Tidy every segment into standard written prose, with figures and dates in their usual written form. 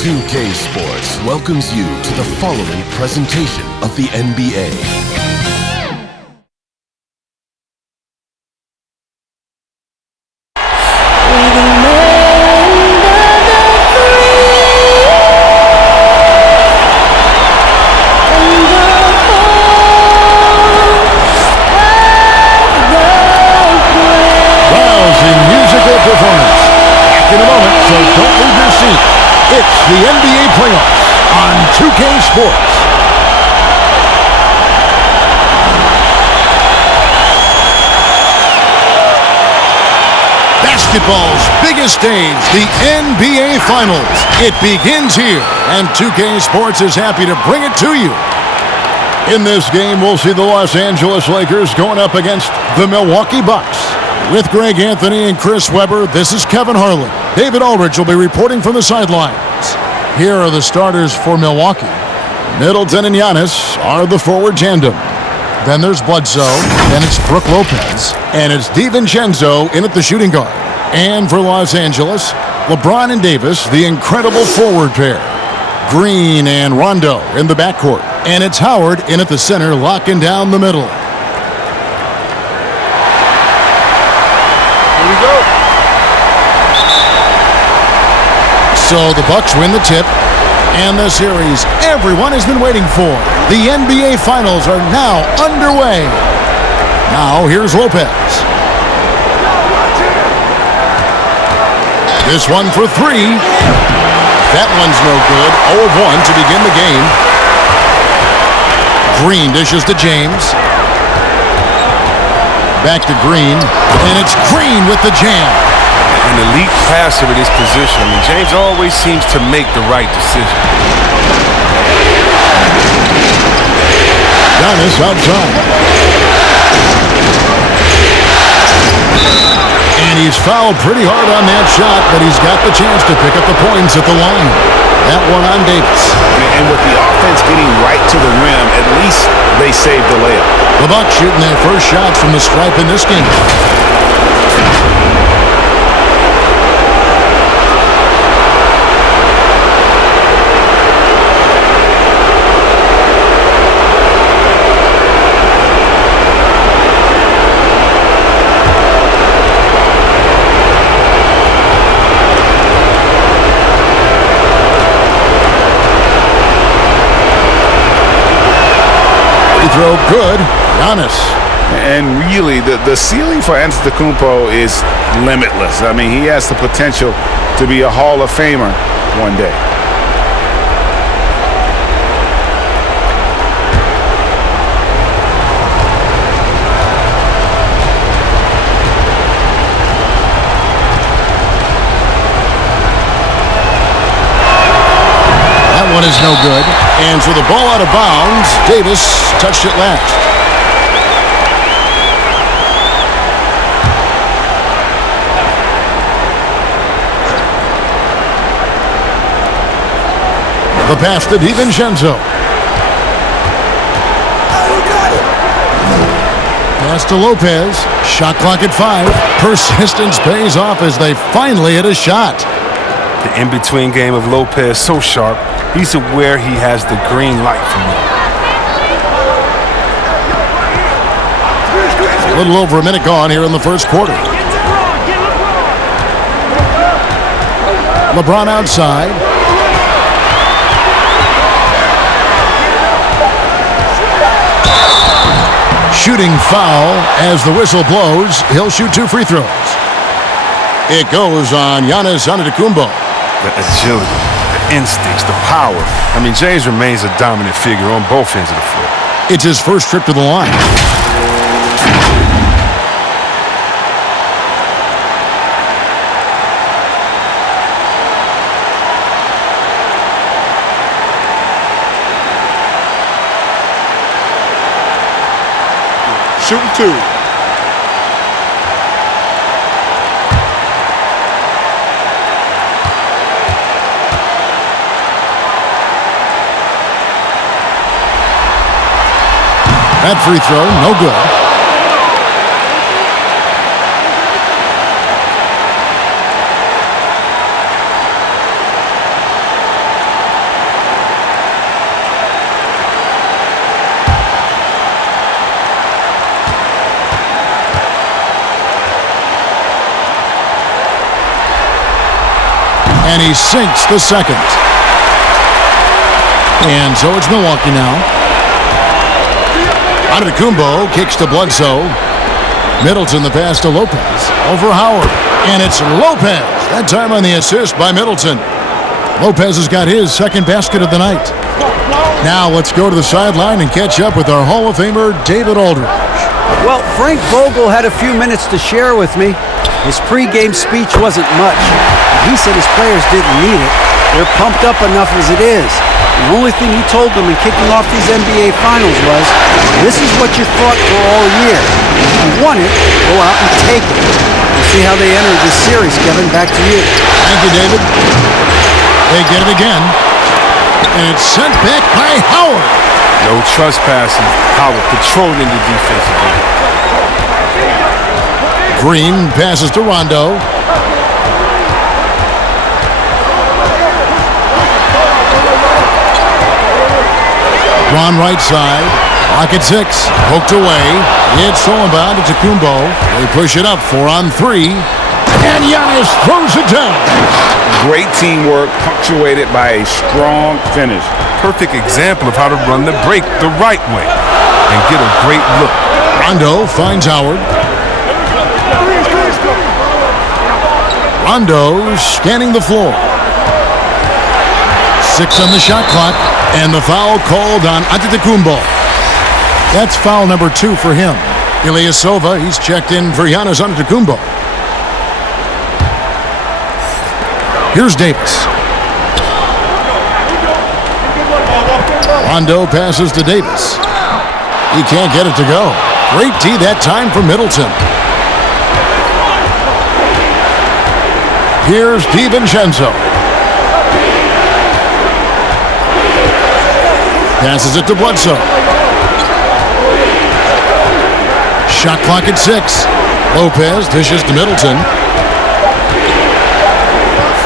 2K Sports welcomes you to the following presentation of the NBA. It's the NBA playoffs on 2K Sports. Basketball's biggest stage, the NBA Finals. It begins here, and 2K Sports is happy to bring it to you. In this game, we'll see the Los Angeles Lakers going up against the Milwaukee Bucks. With Greg Anthony and Chris Webber, this is Kevin Harlan. David Aldridge will be reporting from the sidelines. Here are the starters for Milwaukee. Middleton and Giannis are the forward tandem. Then there's Bledsoe, then it's Brook Lopez, and it's DiVincenzo in at the shooting guard. And for Los Angeles, LeBron and Davis, the incredible forward pair. Green and Rondo in the backcourt, and it's Howard in at the center, locking down the middle. So the Bucks win the tip, and the series everyone has been waiting for. The NBA Finals are now underway. Now here's Lopez. This one for three. That one's no good. 0 of 1 to begin the game. Green dishes to James. Back to Green, and it's Green with the jam. An elite passer in this position. I mean, James always seems to make the right decision. Giannis outside. And he's fouled pretty hard on that shot, but he's got the chance to pick up the points at the line. That one on Davis. And with the offense getting right to the rim, at least they saved the layup. The Bucks shooting their first shots from the stripe in this game. Throw good. Giannis. And really, the ceiling for Antetokounmpo is limitless. I mean, he has the potential to be a Hall of Famer one day. One is no good, and so the ball out of bounds. Davis touched it last. The pass to DiVincenzo. Pass to Lopez. Shot clock at 5. Persistence pays off as they finally hit a shot. The in-between game of Lopez so sharp. He's aware he has the green light from him. A little over a minute gone here in the first quarter. LeBron outside. Shooting foul as the whistle blows. He'll shoot 2 free throws. It goes on Giannis Antetokounmpo. The agility, the instincts, the power. I mean, James remains a dominant figure on both ends of the floor. It's his first trip to the line. Shooting 2. That free throw, no good. And he sinks the second. And so it's Milwaukee now. Antetokounmpo kicks to Bledsoe. Middleton the pass to Lopez. Over Howard. And it's Lopez. That time on the assist by Middleton. Lopez has got his second basket of the night. Now let's go to the sideline and catch up with our Hall of Famer, David Aldridge. Well, Frank Vogel had a few minutes to share with me. His pregame speech wasn't much. He said his players didn't need it. They're pumped up enough as it is. The only thing he told them in kicking off these NBA Finals was, this is what you fought for all year. If you want it, go out and take it. We'll see how they enter this series, Kevin. Back to you. Thank you, David. They get it again. And it's sent back by Howard. No trespassing. Howard controlling the defensive end. Green passes to Rondo. Ron right side. Lock at 6. Poked away. It's stolen by Antetokounmpo. They push it up 4-on-3. And Giannis throws it down. Great teamwork punctuated by a strong finish. Perfect example of how to run the break the right way and get a great look. Rondo finds Howard. Rondo scanning the floor. 6 on the shot clock, and the foul called on Antetokounmpo. That's foul number 2 for him. Ilyasova, he's checked in for Giannis Antetokounmpo. Here's Davis. Rondo passes to Davis. He can't get it to go. Great D that time for Middleton. Here's DiVincenzo. Passes it to Bledsoe. Shot clock at 6. Lopez dishes to Middleton.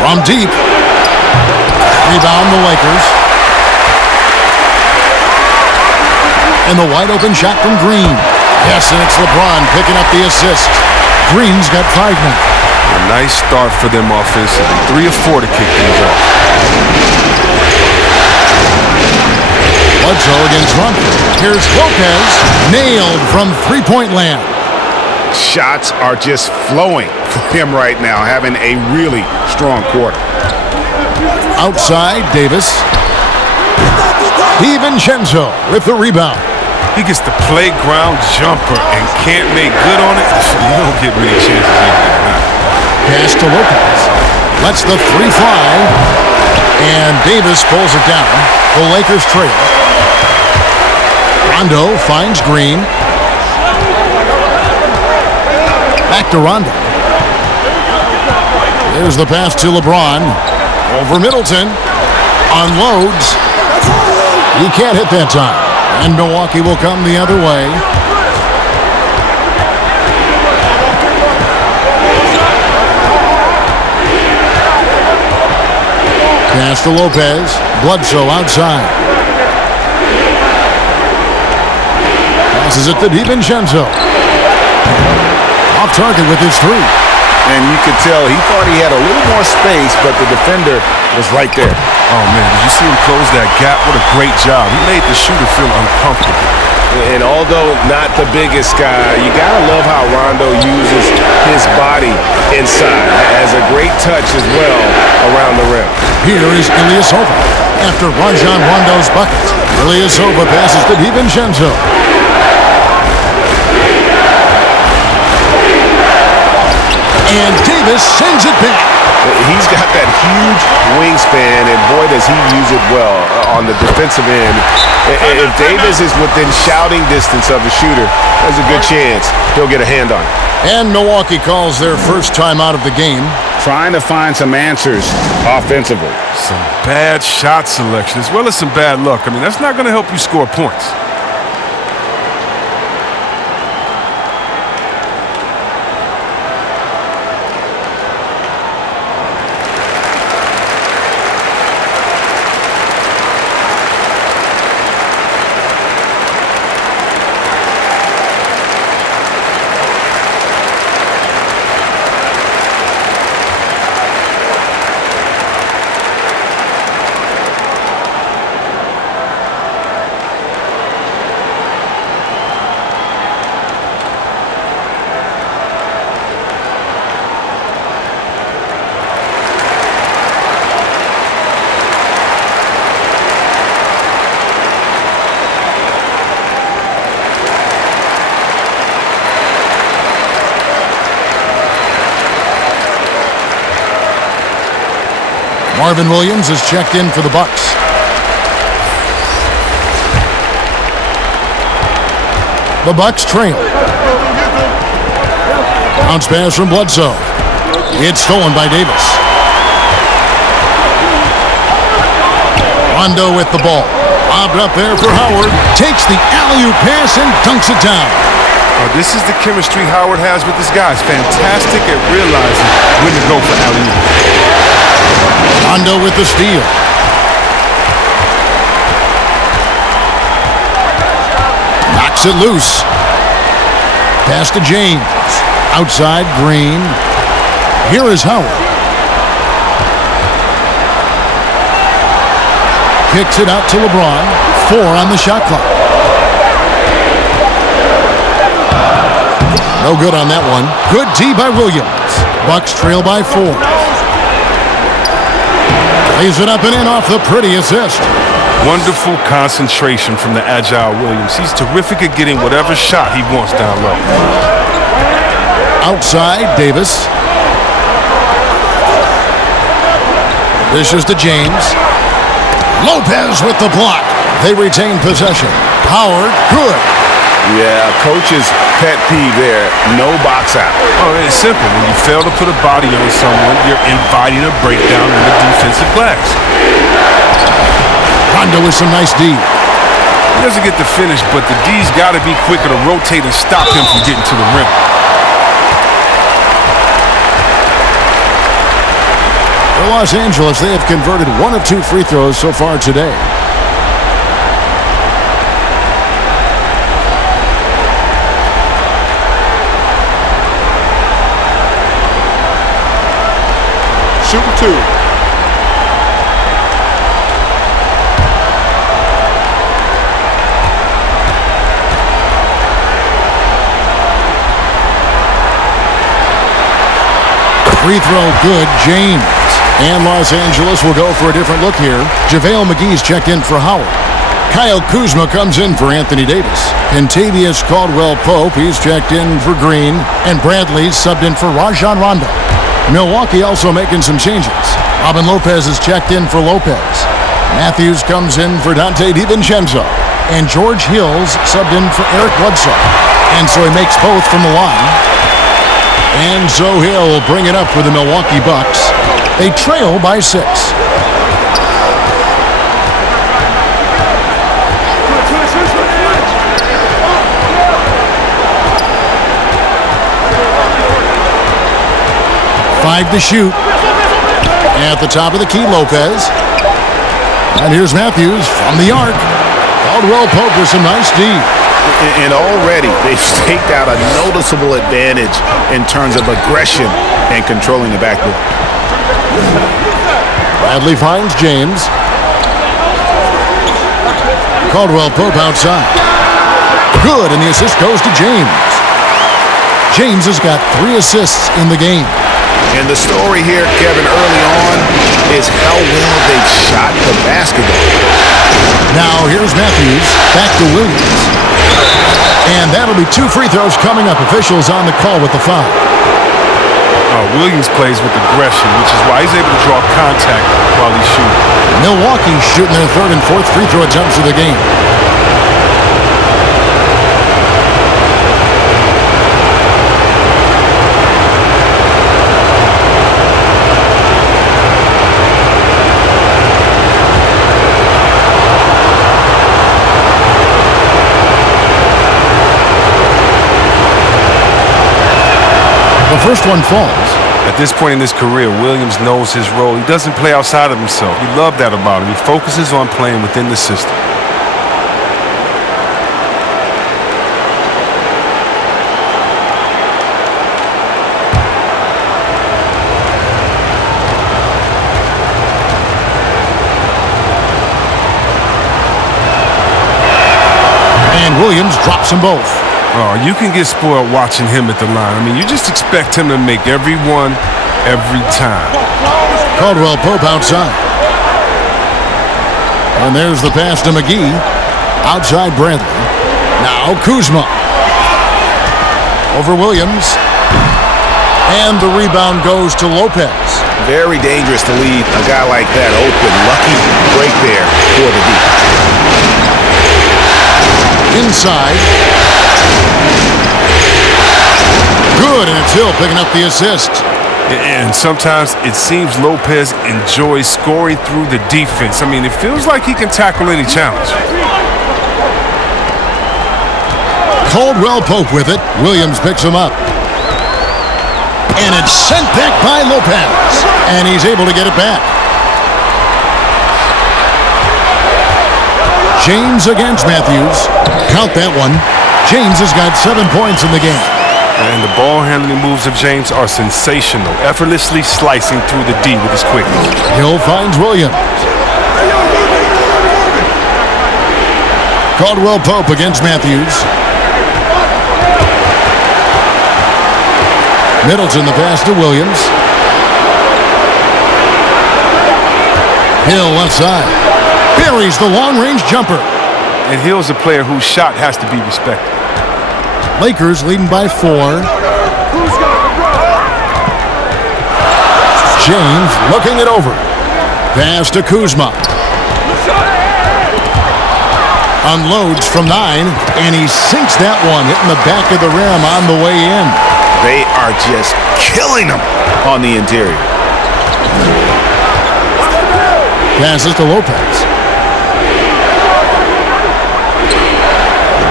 From deep. Rebound the Lakers. And the wide open shot from Green. Yes, and it's LeBron picking up the assist. Green's got 5 now. A nice start for them offensively. 3 of 4 to kick things off. Bledsoe against Rondo. Here's Lopez. Nailed from three-point land. Shots are just flowing for him right now, having a really strong quarter. Outside, Davis. DiVincenzo with the rebound. He gets the playground jumper and can't make good on it. You don't get many chances like that. Pass to Lopez. Lets the 3 fly. And Davis pulls it down. The Lakers trail. Rondo finds Green. Back to Rondo. There's the pass to LeBron. Over Middleton. Unloads. He can't hit that time. And Milwaukee will come the other way. Pass to Lopez. Bledsoe outside. Passes it to DiVincenzo. Off target with his 3. And you could tell he thought he had a little more space, but the defender was right there. Oh, man, did you see him close that gap? What a great job. He made the shooter feel uncomfortable. And although not the biggest guy, you got to love how Rondo uses his body inside. Has a great touch as well around the rim. Here is Ilyasova. After Rajon Rondo's bucket, Ilyasova passes to DiVincenzo. And Davis sends it back. He's got that huge wingspan, and boy, does he use it well on the defensive end. If Davis is within shouting distance of the shooter, there's a good chance he'll get a hand on it. And Milwaukee calls their first time out of the game. Trying to find some answers offensively. Some bad shot selection as well as some bad luck. I mean, that's not going to help you score points. Marvin Williams is checked in for the Bucks. The Bucks trail. Bounce pass from Bledsoe. It's stolen by Davis. Rondo with the ball. Lobbed up there for Howard. Takes the alley-oop pass and dunks it down. This is the chemistry Howard has with his guys. Fantastic at realizing when to go for alley-oop. Rondo with the steal. Knocks it loose. Pass to James. Outside, Green. Here is Howard. Kicks it out to LeBron. 4 on the shot clock. No good on that one. Good D by Williams. Bucks trail by 4. Lays it up and in off the pretty assist. Wonderful concentration from the agile Williams. He's terrific at getting whatever shot he wants down low. Outside, Davis. Dishes to James. Lopez with the block. They retain possession. Howard, good. Yeah, coach's pet peeve there. No box out. Oh, it's simple. When you fail to put a body on someone, you're inviting a breakdown in the defensive glass. Rondo with some nice D. He doesn't get the finish, but the D's got to be quicker to rotate and stop him from getting to the rim. For Los Angeles, they have converted 1 of 2 free throws so far today. Shooting 2. Free throw good, James. And Los Angeles will go for a different look here. JaVale McGee's checked in for Howard. Kyle Kuzma comes in for Anthony Davis. Kentavious Caldwell-Pope, he's checked in for Green. And Bradley's subbed in for Rajon Rondo. Milwaukee also making some changes. Robin Lopez is checked in for Lopez. Matthews comes in for Dante DiVincenzo. And George Hill's subbed in for Eric Bledsoe. And so he makes both from the line. And so Hill will bring it up for the Milwaukee Bucks. They trail by 6. Five to shoot. At the top of the key, Lopez. And here's Matthews from the arc. Caldwell-Pope with some nice D. And already they've staked out a noticeable advantage in terms of aggression and controlling the backcourt. Bradley finds James. Caldwell-Pope outside. Good, and the assist goes to James. James has got 3 assists in the game. And the story here, Kevin, early on is how well they've shot the basketball. Now here's Matthews. Back to Williams. And that'll be 2 free throws coming up. Officials on the call with the foul. Williams plays with aggression, which is why he's able to draw contact while he's shooting. Milwaukee shooting their 3rd and 4th free throw attempts of the game. The first one falls. At this point in his career, Williams knows his role. He doesn't play outside of himself. You love that about him. He focuses on playing within the system. And Williams drops them both. Oh, you can get spoiled watching him at the line. I mean, you just expect him to make every one, every time. Caldwell-Pope outside. And there's the pass to McGee. Outside Bradley. Now Kuzma. Over Williams. And the rebound goes to Lopez. Very dangerous to leave a guy like that open. Lucky break there for the deep. Inside. Good, and it's Hill picking up the assist. And sometimes it seems Lopez enjoys scoring through the defense. I mean, it feels like he can tackle any challenge. Caldwell Pope with it. Williams picks him up. And it's sent back by Lopez. And he's able to get it back. James against Matthews. Count that one. James has got 7 points in the game. And the ball handling moves of James are sensational, effortlessly slicing through the D with his quickness. Hill finds Williams. Caldwell Pope against Matthews. Middleton the pass to Williams. Hill left side. Buries the long-range jumper. And Hill's a player whose shot has to be respected. Lakers leading by 4. James looking it over. Pass to Kuzma. Unloads from 9, and he sinks that one, hitting the back of the rim on the way in. They are just killing them on the interior. Passes to Lopez.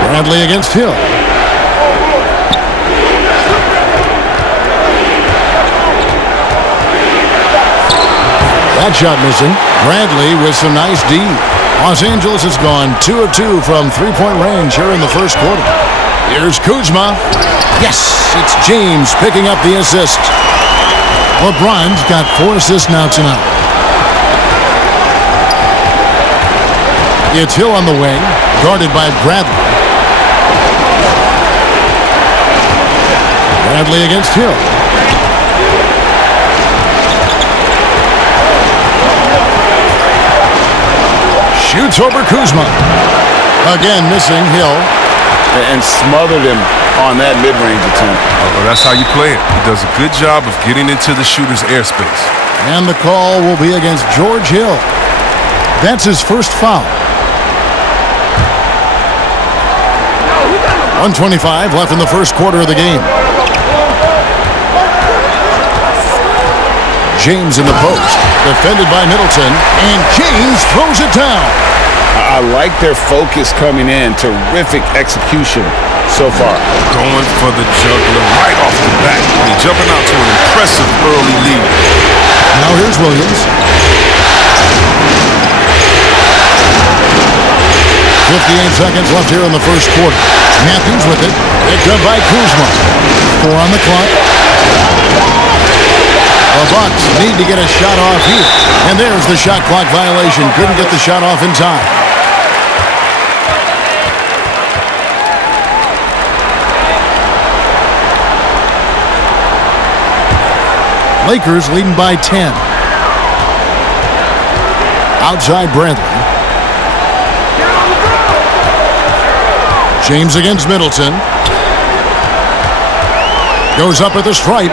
Bradley against Hill. That shot missing. Bradley with some nice D. Los Angeles has gone 2 of 2 from three-point range here in the first quarter. Here's Kuzma. Yes, it's James picking up the assist. LeBron's got 4 assists now tonight. It's Hill on the wing, guarded by Bradley. Bradley against Hill. Shoots over Kuzma. Again missing Hill. And smothered him on that mid-range attempt. Well, that's how you play it. He does a good job of getting into the shooter's airspace. And the call will be against George Hill. That's his first foul. 1:25 left in the first quarter of the game. James in the post, defended by Middleton, and James throws it down. I like their focus coming in. Terrific execution so far. Going for the juggler right off the bat. I mean, jumping out to an impressive early lead. Now here's Williams. 58 seconds left here in the first quarter. Matthews with it. Picked up by Kuzma. 4 on the clock. The Bucks need to get a shot off here. And there's the shot clock violation. Couldn't get the shot off in time. Lakers leading by 10. Outside Bradley. James against Middleton. Goes up at the stripe.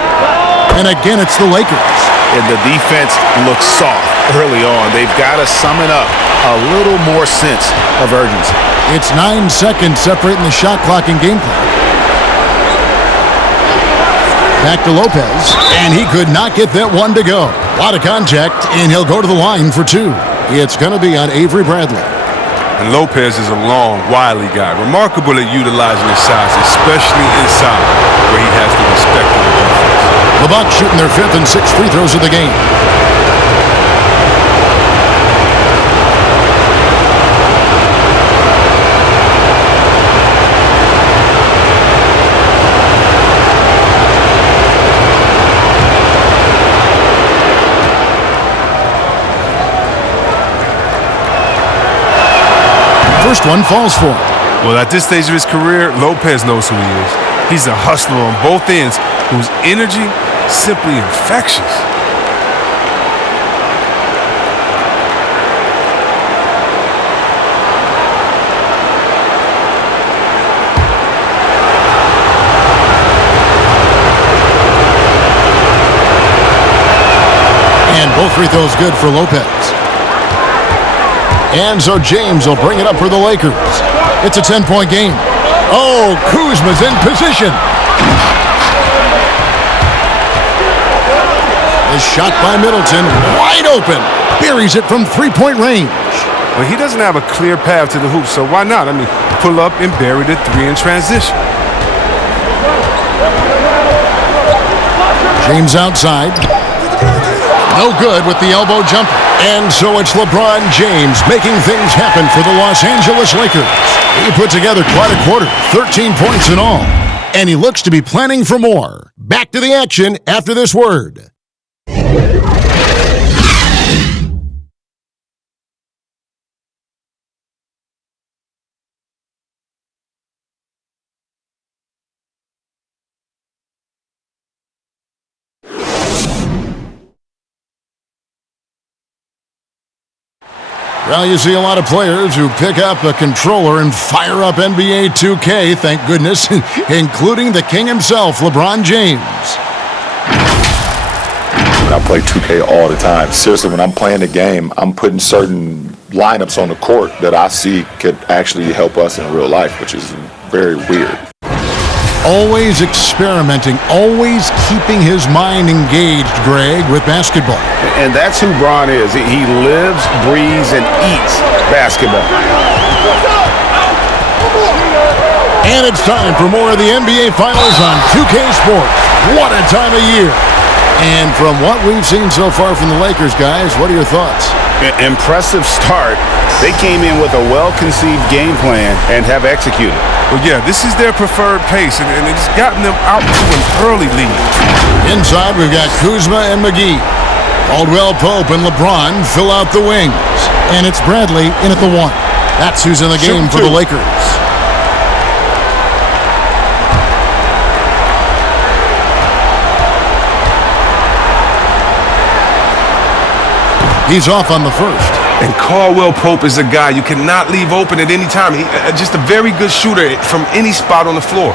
And again, it's the Lakers. And the defense looks soft early on. They've got to summon up a little more sense of urgency. It's 9 seconds separating the shot clock and game clock. Back to Lopez, and he could not get that one to go. A lot of contact, and he'll go to the line for 2. It's going to be on Avery Bradley. And Lopez is a long, wily guy. Remarkable at utilizing his size, especially inside, where he has the respect of the defense. The Bucks shooting their 5th and 6th free throws of the game. First one falls for him. Well, at this stage of his career, Lopez knows who he is. He's a hustler on both ends whose energy is simply infectious. Both free throws good for Lopez. And so James will bring it up for the Lakers. It's a 10-point game. Oh, Kuzma's in position. A shot by Middleton, wide open. Buries it from three-point range. Well, he doesn't have a clear path to the hoop, so why not? I mean, pull up and bury the three in transition. James outside. No good with the elbow jumper. And so it's LeBron James making things happen for the Los Angeles Lakers. He put together quite a quarter, 13 points in all. And he looks to be planning for more. Back to the action after this word. Well, you see a lot of players who pick up a controller and fire up NBA 2K, thank goodness, including the king himself, LeBron James. I play 2K all the time. Seriously, when I'm playing the game, I'm putting certain lineups on the court that I see could actually help us in real life, which is very weird. Always experimenting, always keeping his mind engaged, Greg, with basketball. And that's who Bron is. He lives, breathes, and eats basketball. And it's time for more of the NBA Finals on 2K Sports. What a time of year. And from what we've seen so far from the Lakers, guys, what are your thoughts? Impressive start. They came in with a well-conceived game plan and have executed. Well, yeah, this is their preferred pace, and it's gotten them out to an early lead. Inside, we've got Kuzma and McGee. Caldwell Pope and LeBron fill out the wings. And it's Bradley in at the one. That's who's in the game for the Lakers. He's off on the first. And Caldwell Pope is a guy you cannot leave open at any time. He just a very good shooter from any spot on the floor.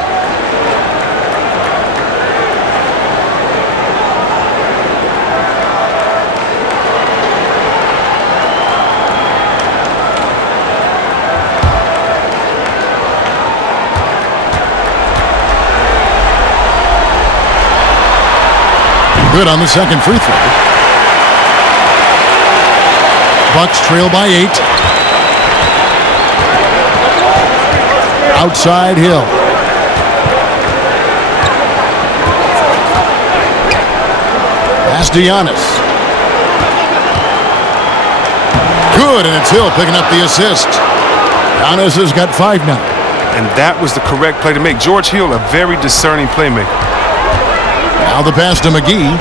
Good on the second free throw. Bucks trail by 8. Outside Hill. Pass to Giannis. Good, and it's Hill picking up the assist. Giannis has got 5 now. And that was the correct play to make. George Hill, a very discerning playmaker. Now the pass to McGee.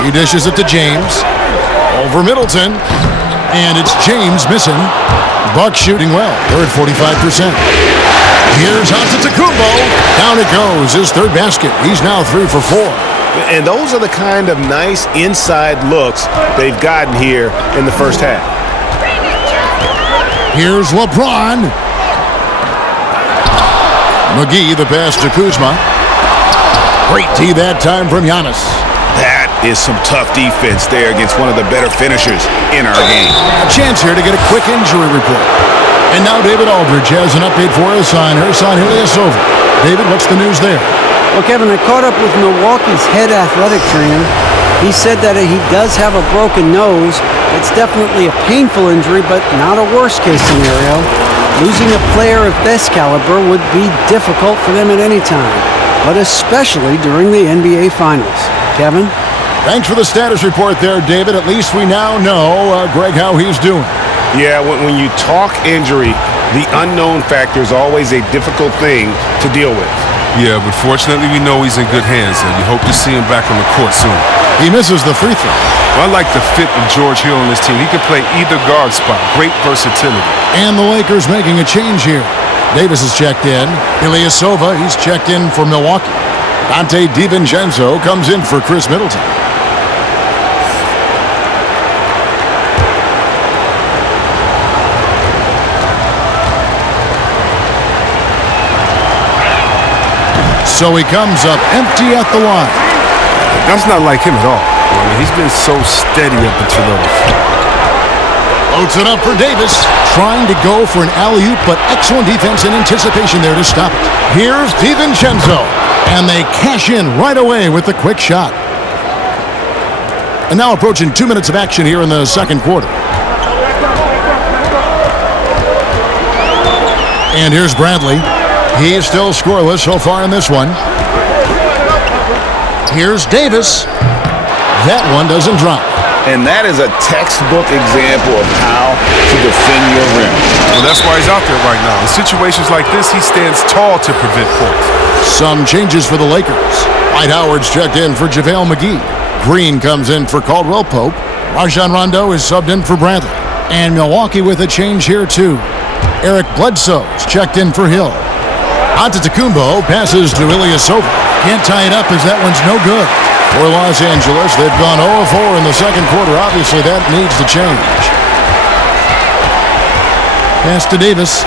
He dishes it to James. Over Middleton. And it's James missing. Bucks shooting well. They're at 45%. Here's Antetokounmpo. Down it goes. His third basket. He's now 3 for 4. And those are the kind of nice inside looks they've gotten here in the first half. Here's LeBron. McGee, the pass to Kuzma. Great tee that time from Giannis. That is some tough defense there against one of the better finishers in our game. A chance here to get a quick injury report. And now David Aldridge has an update for us on Ersan Ilyasova. David, what's the news there? Well, Kevin, I caught up with Milwaukee's head athletic trainer. He said that he does have a broken nose. It's definitely a painful injury, but not a worst-case scenario. Losing a player of this caliber would be difficult for them at any time, but especially during the NBA Finals. Kevin? Thanks for the status report there, David. At least we now know, Greg, how he's doing. Yeah, when you talk injury, the unknown factor is always a difficult thing to deal with. Yeah, but fortunately we know he's in good hands, and we hope to see him back on the court soon. He misses the free throw. Well, I like the fit of George Hill on this team. He can play either guard spot. Great versatility. And the Lakers making a change here. Davis is checked in. Ilyasova, he's checked in for Milwaukee. Dante DiVincenzo comes in for Chris Middleton. So he comes up empty at the line. That's not like him at all. I mean, he's been so steady up until those. Loads it up for Davis. Trying to go for an alley-oop, but excellent defense and anticipation there to stop it. Here's DiVincenzo. And they cash in right away with the quick shot. And now approaching 2 minutes of action here in the second quarter. And here's Bradley. He is still scoreless so far in this one. Here's Davis. That one doesn't drop. And that is a textbook example of how to defend your rim. Well, that's why he's out there right now. In situations like this, he stands tall to prevent points. Some changes for the Lakers. Dwight Howard's checked in for JaVale McGee. Green comes in for Caldwell Pope. Rajon Rondo is subbed in for Bradley. And Milwaukee with a change here too. Eric Bledsoe's checked in for Hill. Antetokounmpo passes to Ilyasova. Can't tie it up as that one's no good. For Los Angeles, they've gone 0-4 in the second quarter. Obviously, that needs to change. Pass to Davis.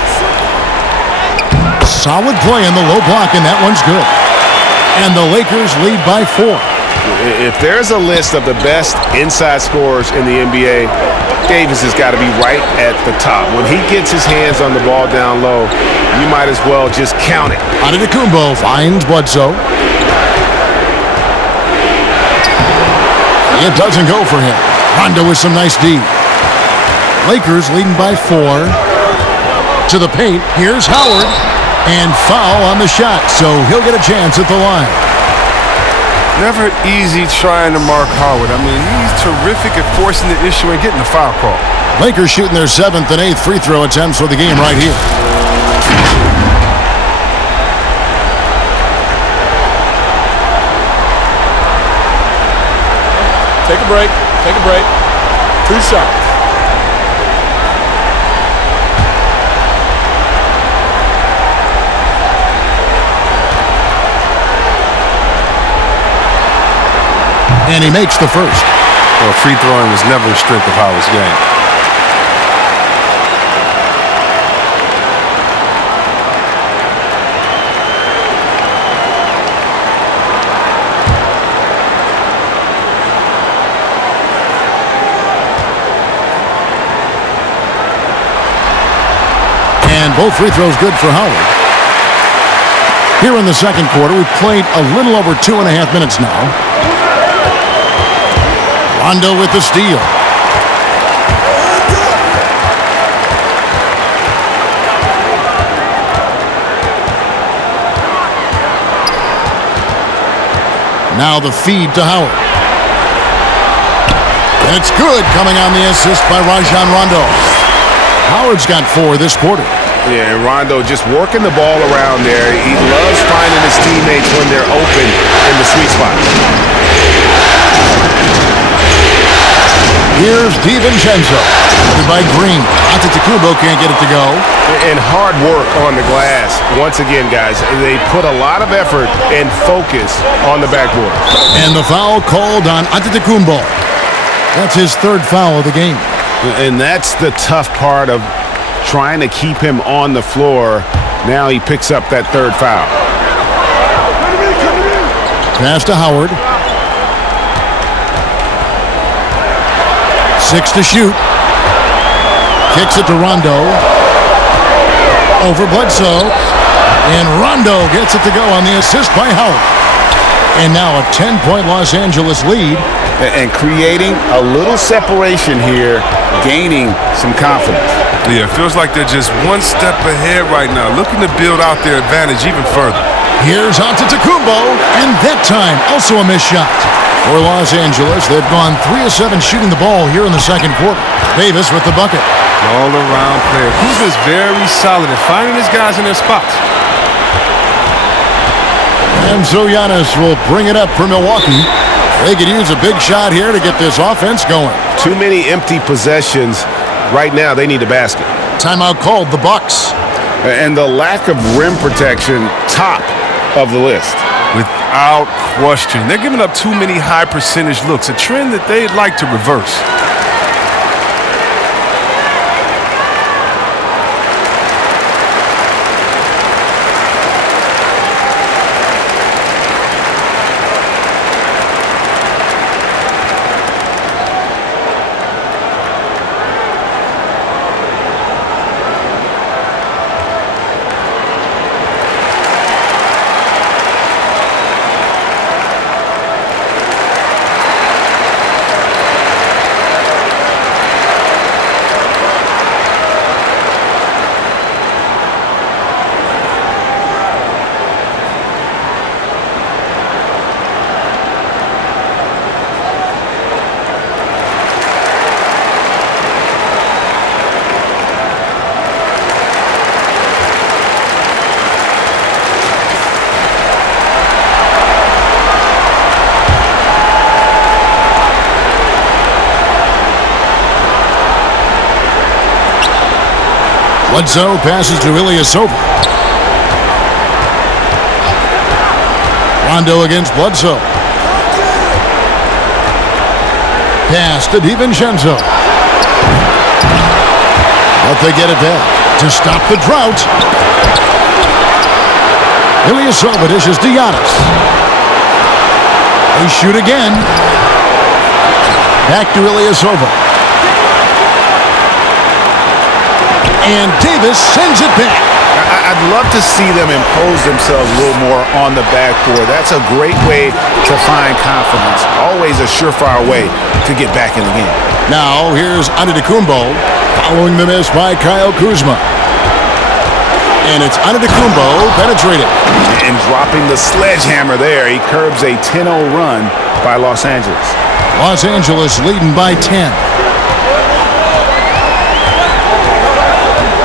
Solid play in the low block, and that one's good. And the Lakers lead by 4. If there's a list of the best inside scorers in the NBA, Davis has got to be right at the top. When he gets his hands on the ball down low, you might as well just count it. Antetokounmpo finds Bledsoe. It doesn't go for him. Rondo with some nice D. Lakers leading by 4. To the paint. Here's Howard. And foul on the shot, so he'll get a chance at the line. Never easy trying to mark Howard. I mean, he's terrific at forcing the issue and getting the foul call. Lakers shooting their 7th and 8th free throw attempts for the game right here. Take a break. Take a break. 2 shots. And he makes the first. Well, free throwing was never a strength of Howard's game. And both free throws good for Howard. Here in the second quarter, we've played a little over 2.5 minutes now. Rondo with the steal. Now the feed to Howard. And it's good, coming on the assist by Rajon Rondo. Howard's got 4 this quarter. Yeah, and Rondo just working the ball around there. He loves finding his teammates when they're open in the sweet spot. Here's DiVincenzo. By Green. Antetokounmpo can't get it to go. And hard work on the glass. Once again, guys, they put a lot of effort and focus on the backboard. And the foul called on Antetokounmpo. That's his 3rd foul of the game. And that's the tough part of trying to keep him on the floor. Now he picks up that 3rd foul. Pass to Howard. 6 to shoot. Kicks it to Rondo. Over Bledsoe. And Rondo gets it to go on the assist by Howard. And now a 10-point Los Angeles lead. And creating a little separation here, gaining some confidence. Yeah, it feels like they're just one step ahead right now, looking to build out their advantage even further. Here's Antetokounmpo, and that time also a missed shot. For Los Angeles, they've gone 3 of 7 shooting the ball here in the second quarter. Davis with the bucket. All-around player. Kuzma's very solid at finding his guys in their spots. And so Giannis will bring it up for Milwaukee. They could use a big shot here to get this offense going. Too many empty possessions. Right now, they need a basket. Timeout called, the Bucks. And the lack of rim protection, top of the list. Without question. They're giving up too many high percentage looks, a trend that they'd like to reverse. Bledsoe passes to Ilyasova. Rondo against Bledsoe. Pass to DiVincenzo. But they get it back to stop the drought. Ilyasova dishes to Giannis. They shoot again. Back to Ilyasova. And Davis sends it back. I'd love to see them impose themselves a little more on the backboard. That's a great way to find confidence. Always a surefire way to get back in the game. Now here's Antetokounmpo following the miss by Kyle Kuzma. And it's Antetokounmpo penetrating. And dropping the sledgehammer there. He curbs a 10-0 run by Los Angeles. Los Angeles leading by 10.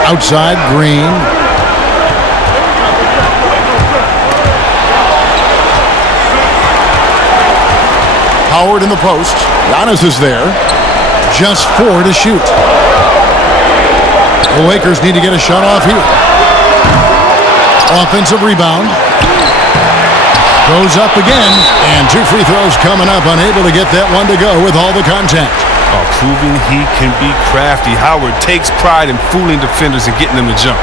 Outside, Green. Howard in the post. Giannis is there. Just 4 to shoot. The Lakers need to get a shot off here. Offensive rebound. Goes up again. And 2 free throws coming up. Unable to get that one to go with all the contact. Proving he can be crafty. Howard takes pride in fooling defenders and getting them to jump.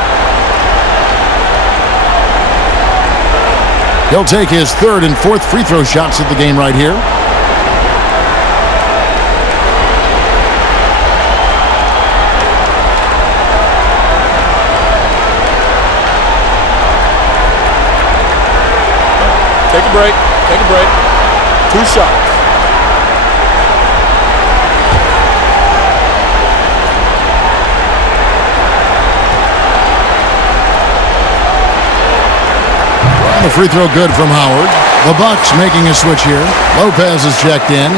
He'll take his 3rd and 4th free throw shots at the game right here. Take a break. Take a break. 2 shots. The free throw good from Howard. The Bucks making a switch here. Lopez is checked in.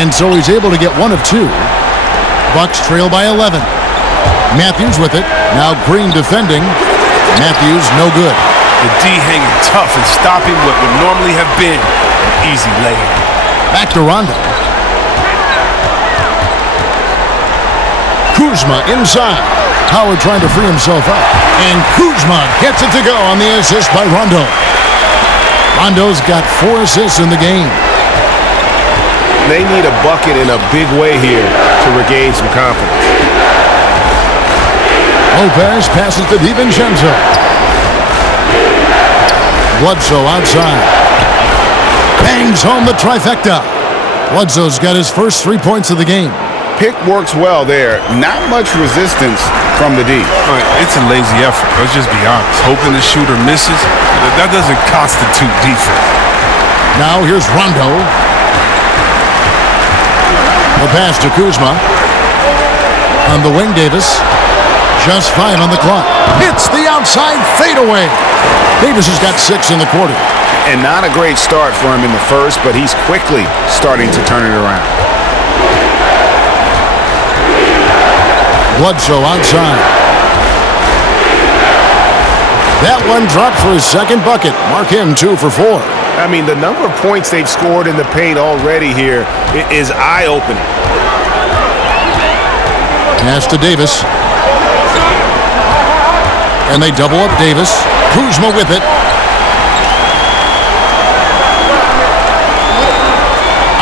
And so he's able to get 1 of 2. Bucks trail by 11. Matthews with it. Now Green defending. Matthews, no good. The D hanging tough and stopping what would normally have been an easy layup. Back to Rondo. Kuzma inside. Howard trying to free himself up. And Kuzma gets it to go on the assist by Rondo. Rondo's got 4 assists in the game. They need a bucket in a big way here to regain some confidence. Lopez passes to DiVincenzo. Bledsoe outside. Bangs home the trifecta. Bledsoe's got his first 3 points of the game. Pick works well there. Not much resistance from the D. It's a lazy effort. Let's just be honest. Hoping the shooter misses, that doesn't constitute defense. Now here's Rondo. The pass to Kuzma. On the wing, Davis. Just 5 on the clock. Hits the outside fadeaway. Davis has got 6 in the quarter. And not a great start for him in the first, but he's quickly starting to turn it around. Bledsoe outside. That one dropped for his 2nd bucket. Mark him 2 for 4. I mean, the number of points they've scored in the paint already here is eye-opening. Pass to Davis. And they double up Davis. Kuzma with it.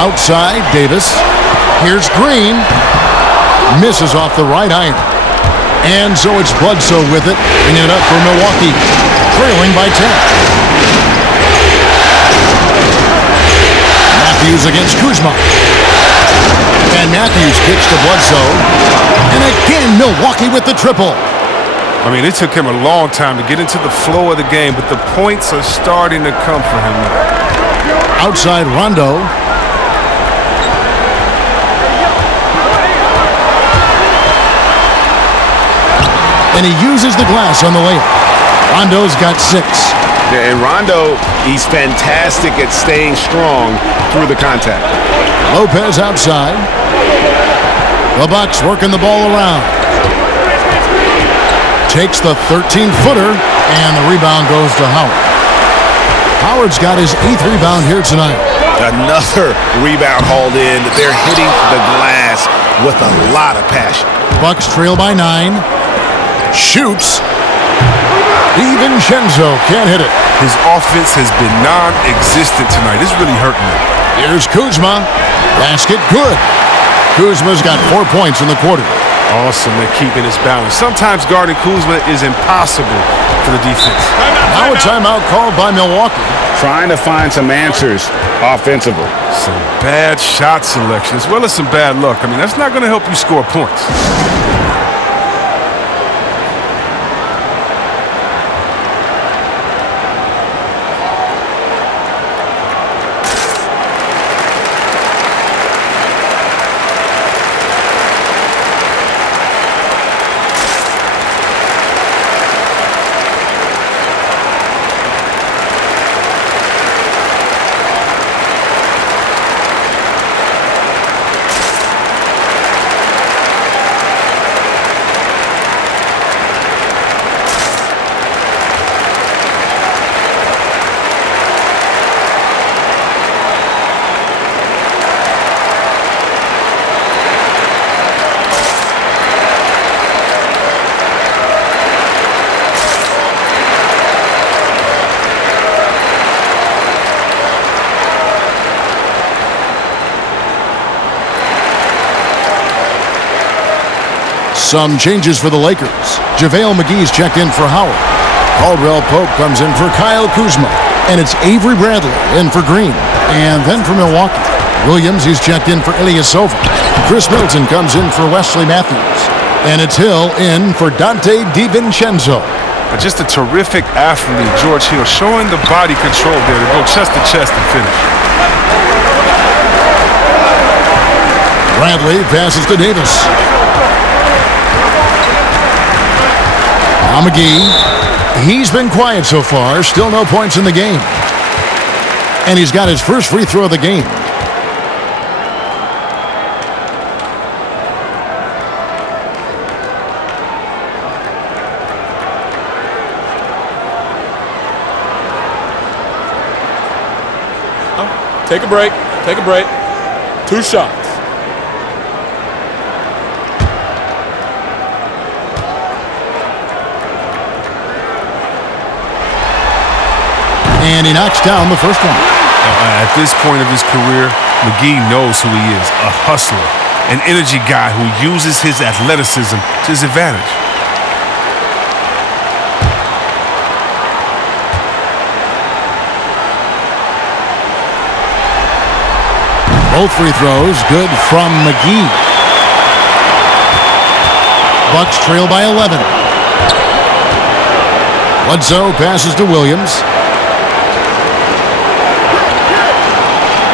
Outside, Davis. Here's Green. Misses off the right iron. And so it's Bledsoe with it. Bringing it up for Milwaukee. Trailing by 10. Matthews against Kuzma. And Matthews kicks to Bledsoe. And again, Milwaukee with the triple. I mean, it took him a long time to get into the flow of the game, but the points are starting to come for him now. Outside Rondo. And he uses the glass on the layup. Rondo's got 6. Yeah, and Rondo, he's fantastic at staying strong through the contact. Lopez outside. The Bucks working the ball around. Takes the 13-footer, and the rebound goes to Howard. Howard's got his 8th rebound here tonight. Another rebound hauled in. They're hitting the glass with a lot of passion. Bucks trail by 9. Shoots. DiVincenzo can't hit it. His offense has been non-existent tonight. It's really hurting him. Here's Kuzma. Basket good. Kuzma's got 4 points in the quarter. Awesome at keeping his balance. Sometimes guarding Kuzma is impossible for the defense. Now a timeout called by Milwaukee. Trying to find some answers offensively. Some bad shot selection as well as some bad luck. I mean, that's not going to help you score points. Some changes for the Lakers. JaVale McGee's checked in for Howard. Caldwell Pope comes in for Kyle Kuzma. And it's Avery Bradley in for Green. And then for Milwaukee, Williams, he's checked in for Ilyasova. Chris Middleton comes in for Wesley Matthews. And it's Hill in for Dante DiVincenzo. But just a terrific athlete, George Hill, showing the body control there to go chest to chest and finish. Bradley passes to Davis. Now McGee, he's been quiet so far. Still no points in the game. And he's got his first free throw of the game. Take a break. Take a break. 2 shots. And he knocks down the first one. At this point of his career, McGee knows who he is, a hustler, an energy guy who uses his athleticism to his advantage. Both free throws good from McGee. Bucks trail by 11. Bledsoe passes to Williams.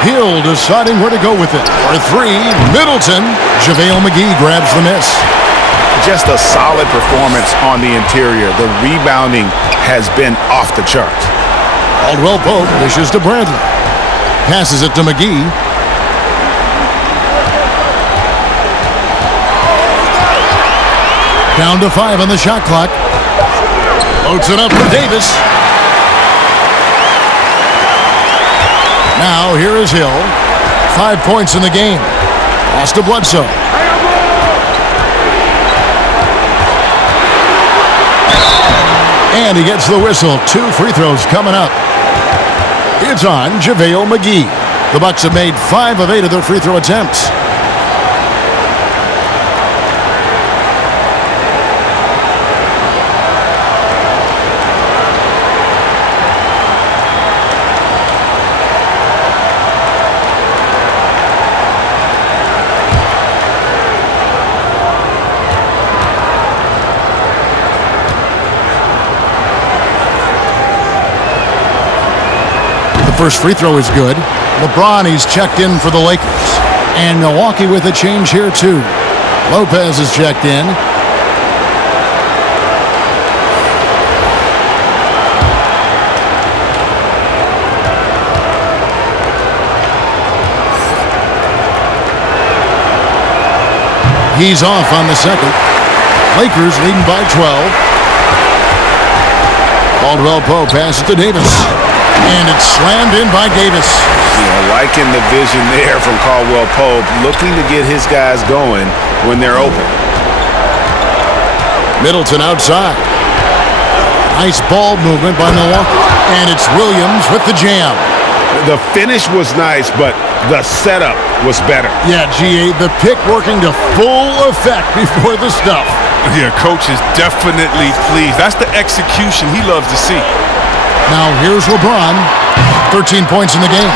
Hill deciding where to go with it. For 3, Middleton. JaVale McGee grabs the miss. Just a solid performance on the interior. The rebounding has been off the charts. Caldwell Pope dishes to Bradley. Passes it to McGee. Down to 5 on the shot clock. Loads it up for Davis. Now here is Hill. 5 points in the game. Pass to Bledsoe. And he gets the whistle. 2 free throws coming up. It's on JaVale McGee. The Bucks have made 5 of 8 of their free throw attempts. First free throw is good. LeBron, he's checked in for the Lakers. And Milwaukee with a change here too. Lopez is checked in. He's off on the second. Lakers leading by 12. Caldwell Pope passes to Davis. And it's slammed in by Davis. Liking the vision there from Caldwell Pope, looking to get his guys going when they're open. Middleton outside. Nice ball movement by Milwaukee. And it's Williams with the jam. The finish was nice, but the setup was better. Yeah, GA, the pick working to full effect before the stuff. Yeah, coach is definitely pleased. That's the execution he loves to see. Now here's LeBron. 13 points in the game.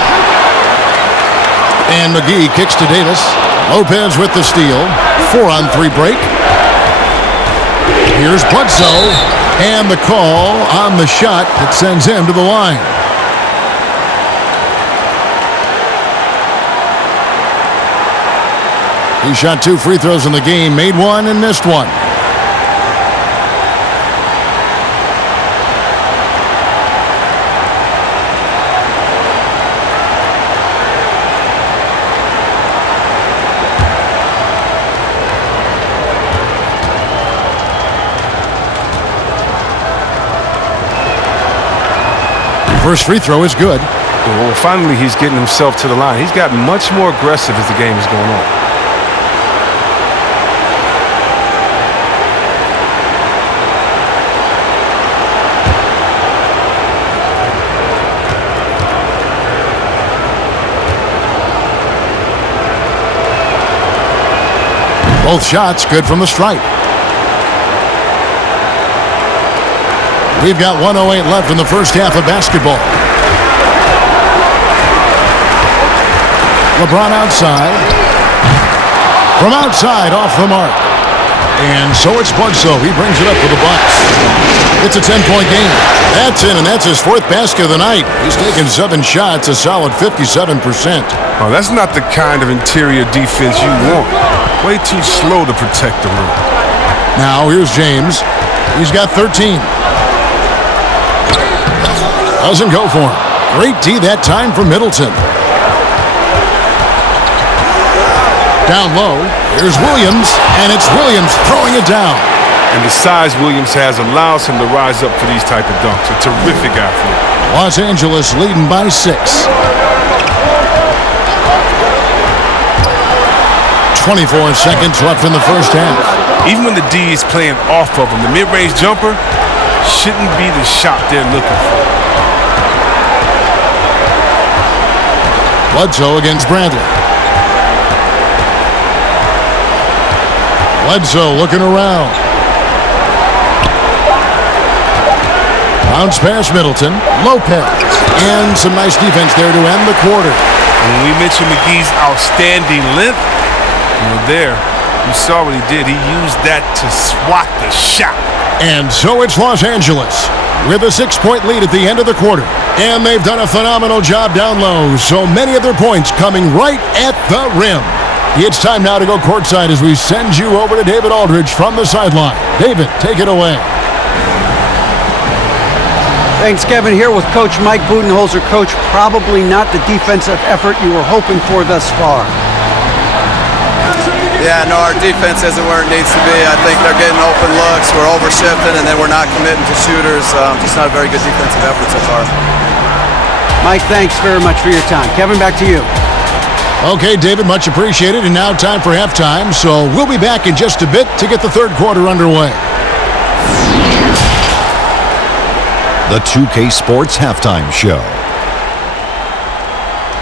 And McGee kicks to Davis. Lopez with the steal. 4-on-3 break. Here's Bledsoe. And the call on the shot that sends him to the line. He shot 2 free throws in the game, made 1 and missed 1. First free throw is good. Well, finally he's getting himself to the line. He's gotten much more aggressive as the game is going on. Both shots good from the stripe. We've got 1:08 left in the first half of basketball. LeBron outside. From outside, off the mark. And so it's Bledsoe. He brings it up for the Bucks. It's a 10-point game. That's in, and that's his 4th basket of the night. He's taken 7 shots, a solid 57%. Oh, that's not the kind of interior defense you want. Way too slow to protect the rim. Now here's James. He's got 13. Doesn't go for him. Great D that time from Middleton. Down low, here's Williams, and it's Williams throwing it down. And the size Williams has allows him to rise up for these type of dunks. A terrific athlete. Los Angeles leading by 6. 24 seconds left in the first half. Even when the D is playing off of him, the mid-range jumper shouldn't be the shot they're looking for. Bledsoe against Bradley. Bledsoe looking around. Bounce past Middleton. Lopez. And some nice defense there to end the quarter. And when we mentioned McGee's outstanding length, there, you saw what he did. He used that to swat the shot. And so it's Los Angeles with a 6-point lead at the end of the quarter. And they've done a phenomenal job down low. So many of their points coming right at the rim. It's time now to go courtside as we send you over to David Aldridge from the sideline. David, take it away. Thanks, Kevin. Here with Coach Mike Budenholzer. Coach, probably not the defensive effort you were hoping for thus far. Yeah, no, our defense isn't where it needs to be. I think they're getting open looks. We're overshifting, and then we're not committing to shooters. Just not a very good defensive effort so far. Mike, thanks very much for your time. Kevin, back to you. Okay, David, much appreciated. And now time for halftime. So we'll be back in just a bit to get the third quarter underway. The 2K Sports Halftime Show.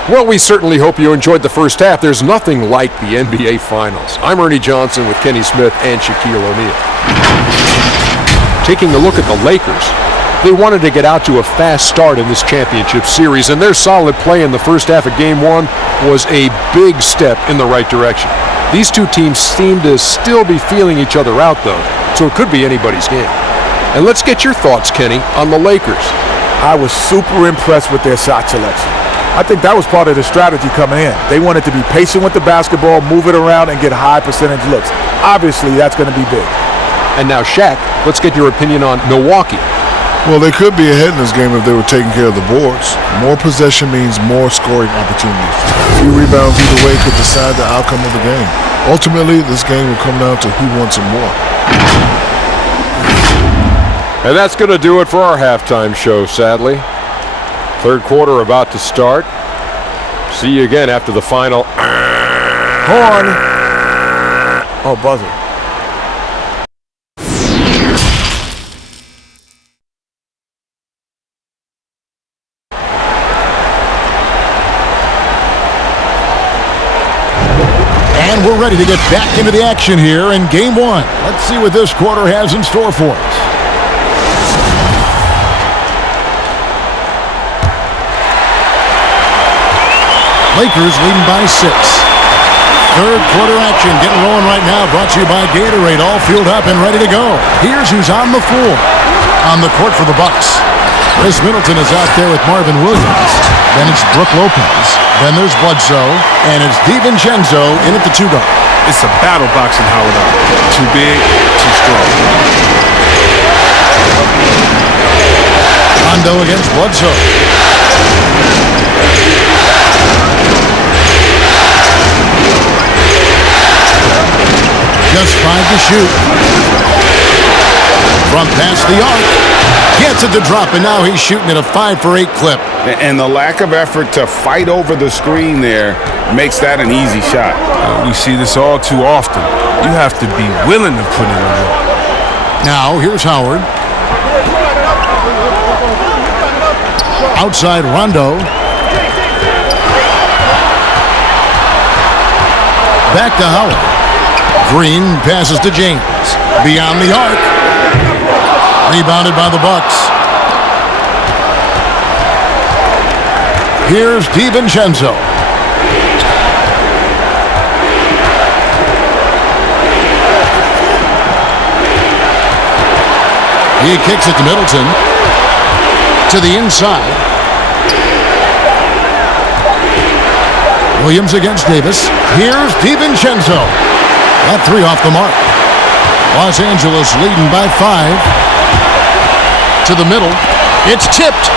Well, we certainly hope you enjoyed the first half. There's nothing like the NBA Finals. I'm Ernie Johnson with Kenny Smith and Shaquille O'Neal. Taking a look at the Lakers, they wanted to get out to a fast start in this championship series, and their solid play in the first half of Game 1 was a big step in the right direction. These two teams seem to still be feeling each other out, though, so it could be anybody's game. And let's get your thoughts, Kenny, on the Lakers. I was super impressed with their shot selection. I think that was part of the strategy coming in. They wanted to be patient with the basketball, move it around, and get high percentage looks. Obviously, that's going to be big. And now, Shaq, let's get your opinion on Milwaukee. Well, they could be ahead in this game if they were taking care of the boards. More possession means more scoring opportunities. A few rebounds either way could decide the outcome of the game. Ultimately, this game will come down to who wants it more. And that's going to do it for our halftime show, sadly. Third quarter about to start. See you again after the final. Horn. Oh, buzzer. And we're ready to get back into the action here in game one. Let's see what this quarter has in store for us. Lakers leading by 6. Third quarter action getting rolling right now. Brought to you by Gatorade. All fueled up and ready to go. Here's who's on the floor. On the court for the Bucks, Chris Middleton is out there with Marvin Williams. Then it's Brook Lopez. Then there's Bledsoe. And it's DiVincenzo in at the 2 guard. It's a battle boxing Howard. Too big, too strong. Rondo against Bledsoe. Just 5 to shoot. From past the arc. Gets it to drop, and now he's shooting at a 5 for 8 clip. And the lack of effort to fight over the screen there makes that an easy shot. We see this all too often. You have to be willing to put in the work. Now, here's Howard. Outside Rondo. Back to Howard. Green passes to James. Beyond the arc. Rebounded by the Bucks. Here's DiVincenzo. He kicks it to Middleton. To the inside. Williams against Davis. Here's DiVincenzo. That 3 off the mark. Los Angeles leading by 5. To the middle. It's tipped.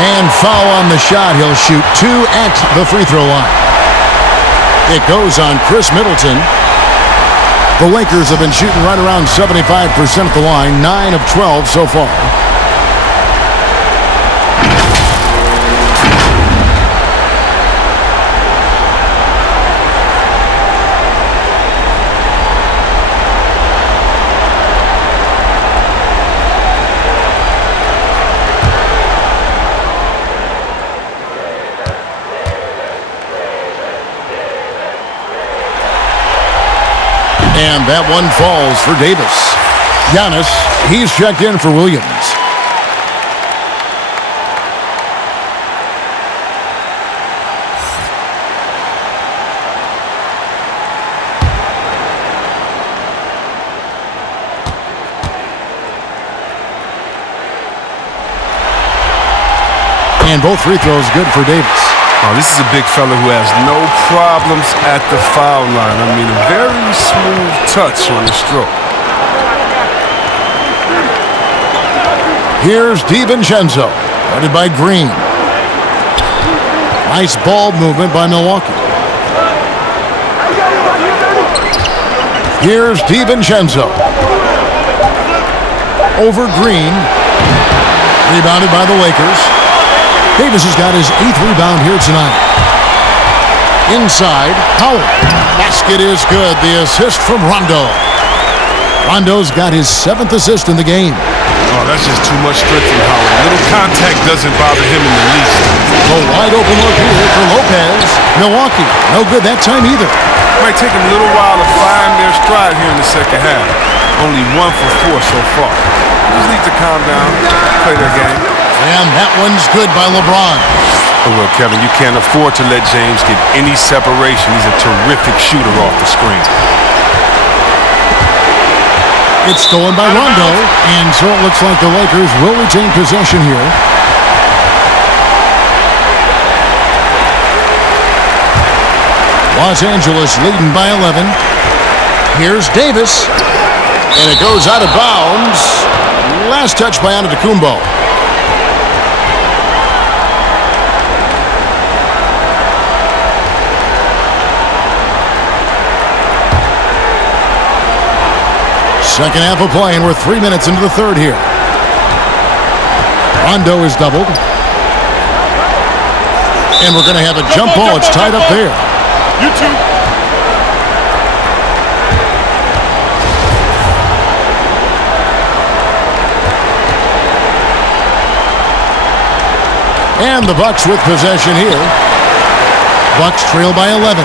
And foul on the shot. He'll shoot 2 at the free throw line. It goes on Chris Middleton. The Lakers have been shooting right around 75% at the line. 9 of 12 so far. And that one falls for Davis. Giannis, he's checked in for Williams. And both free throws good for Davis. Oh, this is a big fella who has no problems at the foul line. I mean, a very smooth touch on the stroke. Here's DiVincenzo, guarded by Green. Nice ball movement by Milwaukee. Here's DiVincenzo. Over Green. Rebounded by the Lakers. Davis has got his 8th rebound here tonight. Inside, Howard. Basket is good. The assist from Rondo. Rondo's got his 7th assist in the game. Oh, that's just too much strength from Howard. Little contact doesn't bother him in the least. A wide open look here for Lopez. Milwaukee, no good that time either. Might take him a little while to find their stride here in the second half. Only 1 for 4 so far. Just need to calm down, play their game. And that one's good by LeBron. Oh, well, Kevin, you can't afford to let James get any separation. He's a terrific shooter off the screen. It's stolen by Rondo, and so it looks like the Lakers will retain possession here. Los Angeles leading by 11. Here's Davis, and it goes out of bounds. Last touch by Antetokounmpo. Second half of play, and we're 3 minutes into the third here. Rondo is doubled. And we're going to have a jump ball. It's tied up there. You too. And the Bucks with possession here. Bucks trail by 11.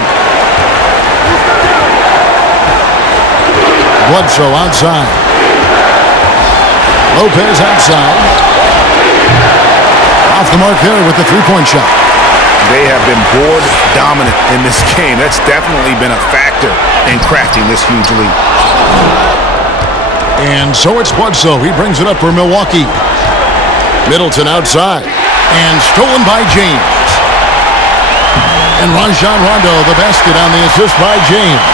Bledsoe outside. Lopez outside. Off the mark there with the three-point shot. They have been board dominant in this game. That's definitely been a factor in crafting this huge lead. And so it's Bledsoe. He brings it up for Milwaukee. Middleton outside. And stolen by James. And Rajon Rondo, the basket on the assist by James.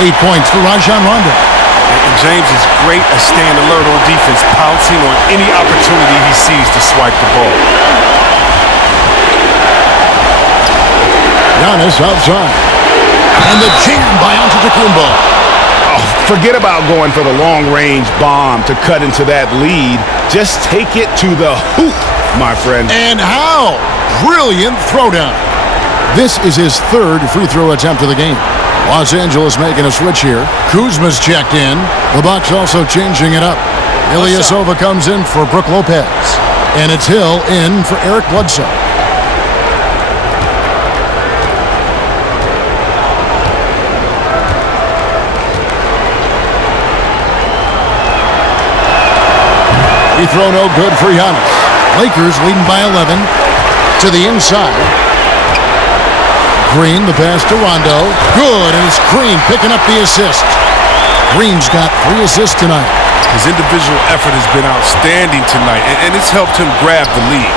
8 points for Rajon Rondo. And James is great at staying alert on defense, pouncing on any opportunity he sees to swipe the ball. Giannis outside. And the jam by Antetokounmpo. Oh, forget about going for the long-range bomb to cut into that lead. Just take it to the hoop, my friend. And how brilliant throwdown. This is his third free throw attempt of the game. Los Angeles making a switch here. Kuzma's checked in. The Bucks also changing it up. Ilyasova comes in for Brook Lopez. And it's Hill in for Eric Bledsoe. Free throw no good for Giannis. Lakers leading by 11 to the inside. Green, the pass to Rondo. Good, and it's Green picking up the assist. Green's got 3 assists tonight. His individual effort has been outstanding tonight, and it's helped him grab the lead.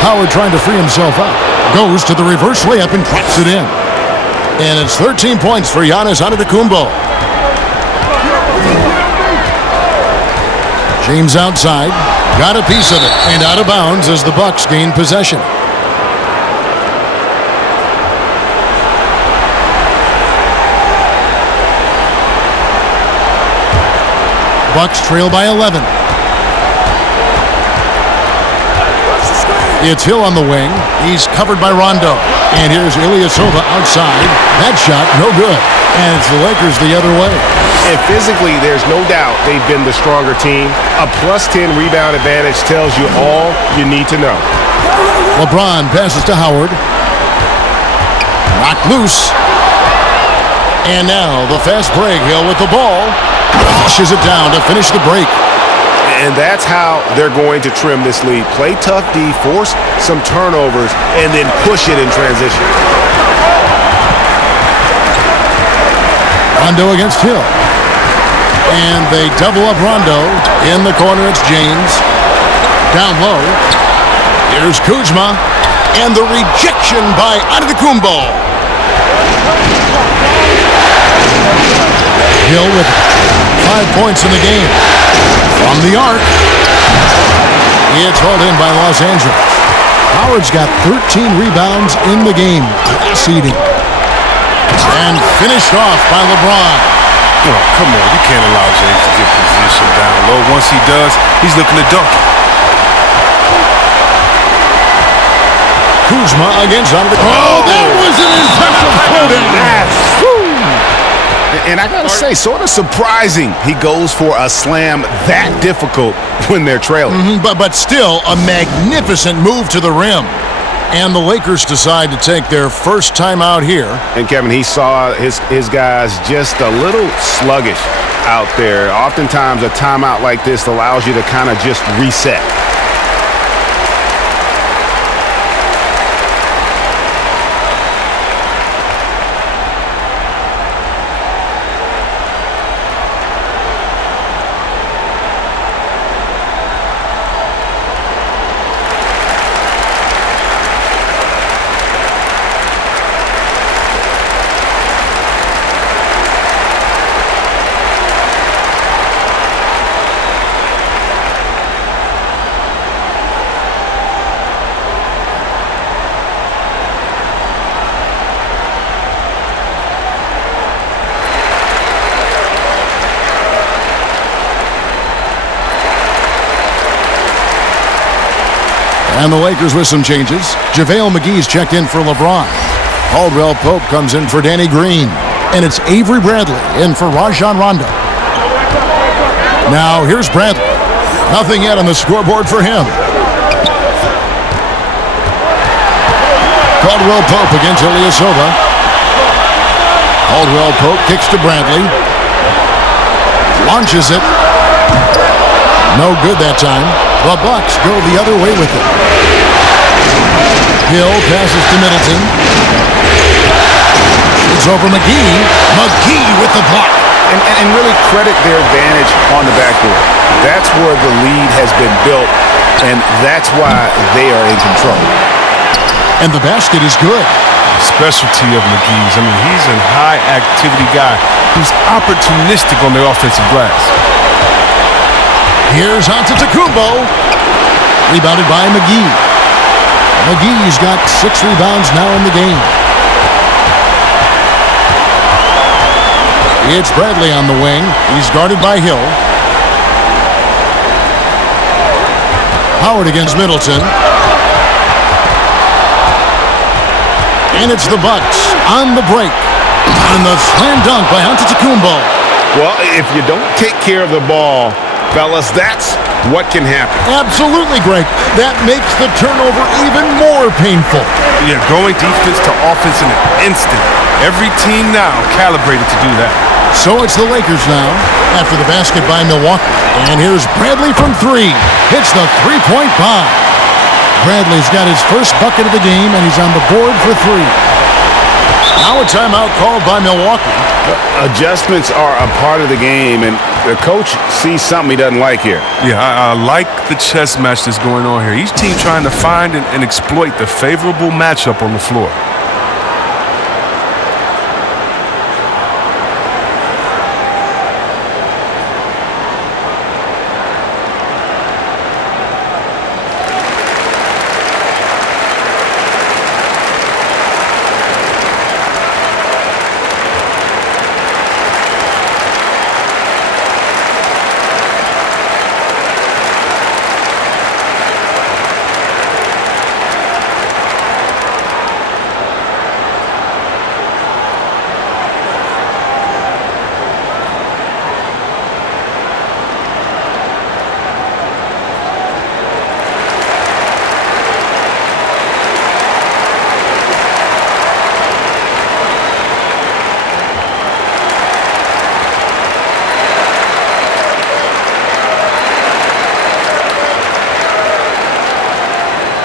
Howard trying to free himself up. Goes to the reverse layup and drops it in. And it's 13 points for Giannis Antetokounmpo. James outside. Got a piece of it. And out of bounds as the Bucks gain possession. Bucks trail by 11. It's Hill on the wing. He's covered by Rondo. And here's Ilyasova outside. That shot, no good. And it's the Lakers the other way. And physically, there's no doubt they've been the stronger team. A +10 rebound advantage tells you all you need to know. LeBron passes to Howard. Knocked loose. And now the fast break. Hill with the ball. Pushes it down to finish the break. And that's how they're going to trim this lead. Play tough D, force some turnovers, and then push it in transition. Rondo against Hill. And they double up Rondo. In the corner, it's James. Down low. Here's Kuzma. And the rejection by Antetokounmpo. Hill with 5 points in the game. From the arc. It's hauled in by Los Angeles. Howard's got 13 rebounds in the game. Class eating. And finished off by LeBron. Oh, come on. You can't allow James to get position down low. Once he does, he's looking to dunk it. Kuzma against Antetokounmpo. Oh, that was an impressive throwdown. And I gotta say, sort of surprising he goes for a slam that difficult when they're trailing. But still, a magnificent move to the rim. And the Lakers decide to take their first time out here. And Kevin, he saw his guys just a little sluggish out there. Oftentimes a timeout like this allows you to kind of just reset. And the Lakers with some changes. JaVale McGee's checked in for LeBron. Caldwell Pope comes in for Danny Green. And it's Avery Bradley in for Rajon Rondo. Now here's Bradley. Nothing yet on the scoreboard for him. Caldwell Pope against Ilyasova. Caldwell Pope kicks to Bradley. Launches it. No good that time. The Bucks go the other way with it. Hill passes to Middleton. It's over McGee. McGee with the block. And really credit their advantage on the backboard. That's where the lead has been built, and that's why they are in control. And the basket is good. Specialty of McGee's. I mean, he's a high-activity guy who's opportunistic on the offensive glass. Here's Antetokounmpo. Rebounded by McGee. McGee's got 6 rebounds now in the game. It's Bradley on the wing. He's guarded by Hill. Howard against Middleton. And it's the Bucks on the break. And the slam dunk by Antetokounmpo. Well, if you don't take care of the ball, fellas, that's what can happen. Absolutely, Greg. That makes the turnover even more painful. Yeah, going defense to offense in an instant. Every team now calibrated to do that. So it's the Lakers now after the basket by Milwaukee. And here's Bradley from 3. Hits the three-point bomb. Bradley's got his first bucket of the game, and he's on the board for 3. Now a timeout called by Milwaukee. Adjustments are a part of the game, and the coach sees something he doesn't like here. Yeah, I like the chess match that's going on here. Each team trying to find and exploit the favorable matchup on the floor.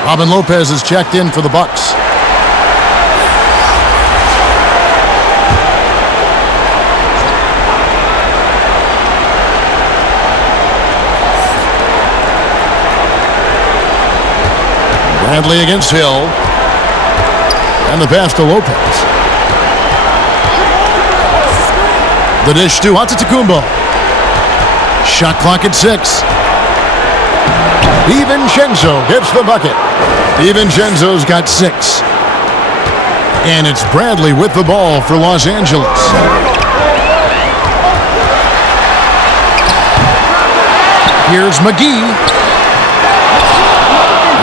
Robin Lopez is checked in for the Bucks. Bradley against Hill. And the pass to Lopez. The dish to Antetokounmpo. Shot clock at 6. DiVincenzo hits the bucket. DiVincenzo's got 6. And it's Bradley with the ball for Los Angeles. Here's McGee.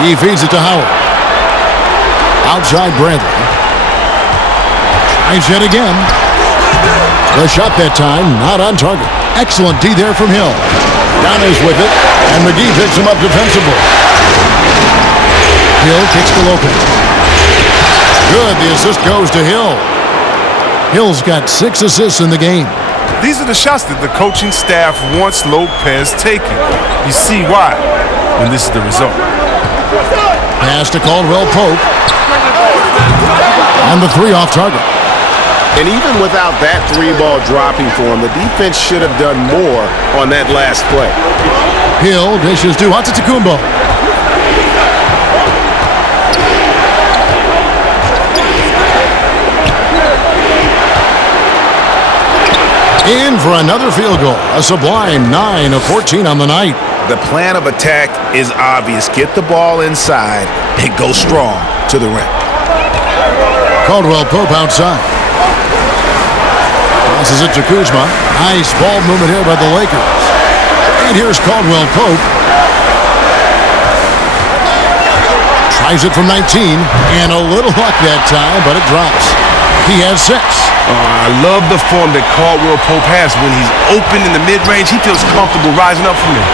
He feeds it to Howard. Outside Bradley. Tries yet again. The shot that time, not on target. Excellent D there from Hill. Donis with it, and McGee picks him up defensively. Hill kicks to Lopez. Good, the assist goes to Hill. Hill's got 6 assists in the game. These are the shots that the coaching staff wants Lopez taking. You see why when this is the result. Pass to Caldwell Pope. And the 3 off target. And even without that 3-ball dropping for him, the defense should have done more on that last play. Hill dishes to Antetokounmpo. In for another field goal. A sublime 9 of 14 on the night. The plan of attack is obvious. Get the ball inside and go strong to the rim. Caldwell Pope outside. Passes it to Kuzma. Nice ball movement here by the Lakers. And here's Caldwell Pope. Tries it from 19, and a little luck that time, but it drops. He has 6. I love the form that Caldwell Pope has. When he's open in the mid-range, he feels comfortable rising up from there.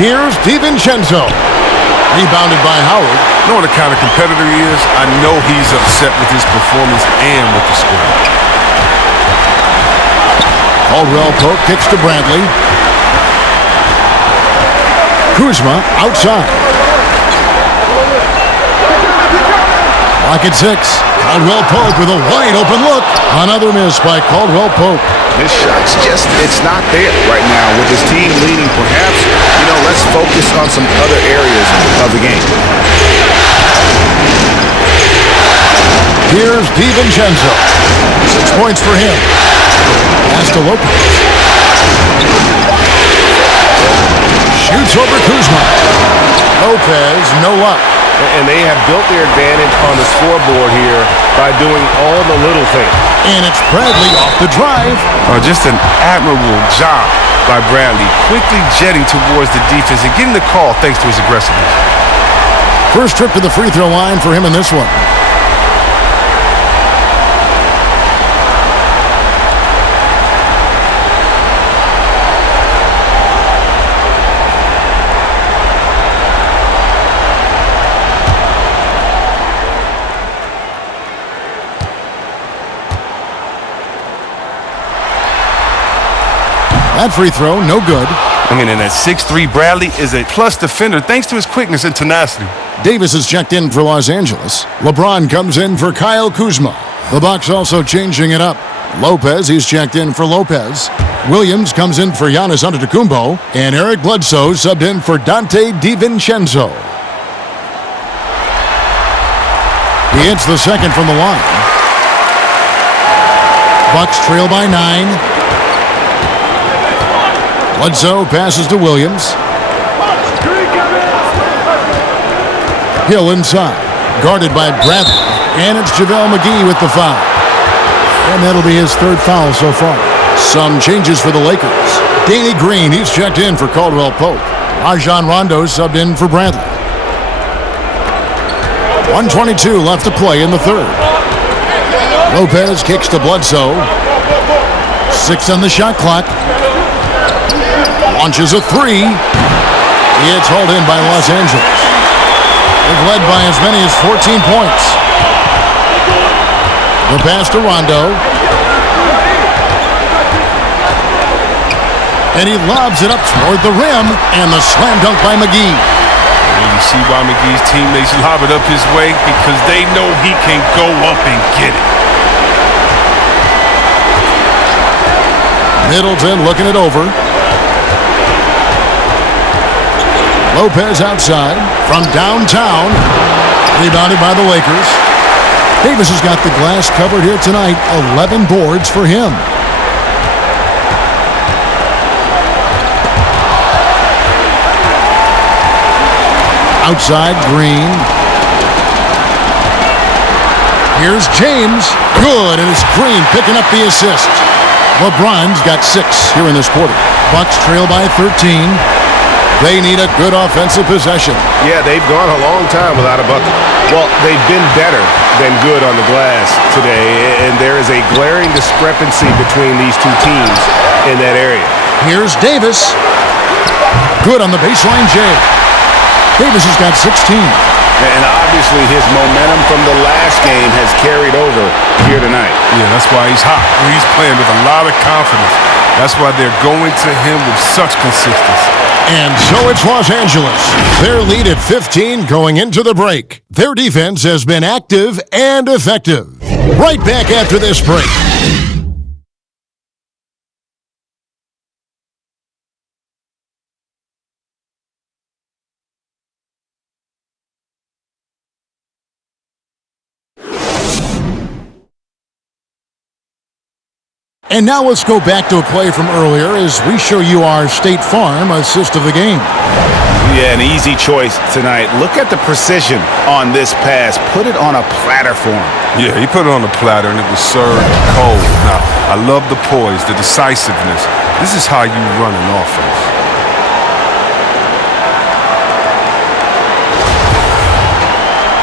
Here's DiVincenzo. Rebounded by Howard. Knowing the kind of competitor he is, I know he's upset with his performance and with the score. Caldwell Pope kicks to Bradley. Kuzma outside. Clock at 6. Caldwell Pope with a wide open look. Another miss by Caldwell Pope. This shot's just, it's not there right now. With his team leading, perhaps, let's focus on some other areas of the game. Here's DiVincenzo. 6 points for him. Pass to Lopez. Shoots over Kuzma. Lopez, no luck. And they have built their advantage on the scoreboard here by doing all the little things. And it's Bradley off the drive. Just an admirable job by Bradley, quickly jetting towards the defense and getting the call thanks to his aggressiveness. First trip to the free throw line for him in this one. That free throw, no good. And that 6'3" Bradley is a plus defender thanks to his quickness and tenacity. Davis is checked in for Los Angeles. LeBron comes in for Kyle Kuzma. The Bucks also changing it up. Lopez, he's checked in for Lopez. Williams comes in for Giannis Antetokounmpo. And Eric Bledsoe subbed in for Dante DiVincenzo. He hits the second from the line. Bucks trail by 9. Bledsoe passes to Williams. Hill inside. Guarded by Bradley. And it's JaVale McGee with the foul. And that'll be his 3rd foul so far. Some changes for the Lakers. Danny Green, he's checked in for Caldwell Pope. Rajon Rondo subbed in for Bradley. 1:22 left to play in the 3rd. Lopez kicks to Bledsoe. 6 on the shot clock. Launches a 3. It's hauled in by Los Angeles. They've led by as many as 14 points. The pass to Rondo. And he lobs it up toward the rim. And the slam dunk by McGee. And you see why McGee's teammates lob it up his way, because they know he can go up and get it. Middleton looking it over. Lopez outside from downtown. Rebounded by the Lakers. Davis has got the glass covered here tonight. 11 boards for him. Outside, Green. Here's James. Good, and it's Green picking up the assist. LeBron's got 6 here in this quarter. Bucks trail by 13. They need a good offensive possession. Yeah, they've gone a long time without a bucket. Well, they've been better than good on the glass today, and there is a glaring discrepancy between these two teams in that area. Here's Davis. Good on the baseline, Jay. Davis has got 16. And obviously his momentum from the last game has carried over here tonight. Yeah, that's why he's hot. He's playing with a lot of confidence. That's why they're going to him with such consistency. And so it's Los Angeles. Their lead at 15 going into the break. Their defense has been active and effective. Right back after this break. And now let's go back to a play from earlier as we show you our State Farm assist of the game. Yeah, an easy choice tonight. Look at the precision on this pass. Put it on a platter for him. Yeah, he put it on the platter and it was served cold. Now, I love the poise, the decisiveness. This is how you run an offense.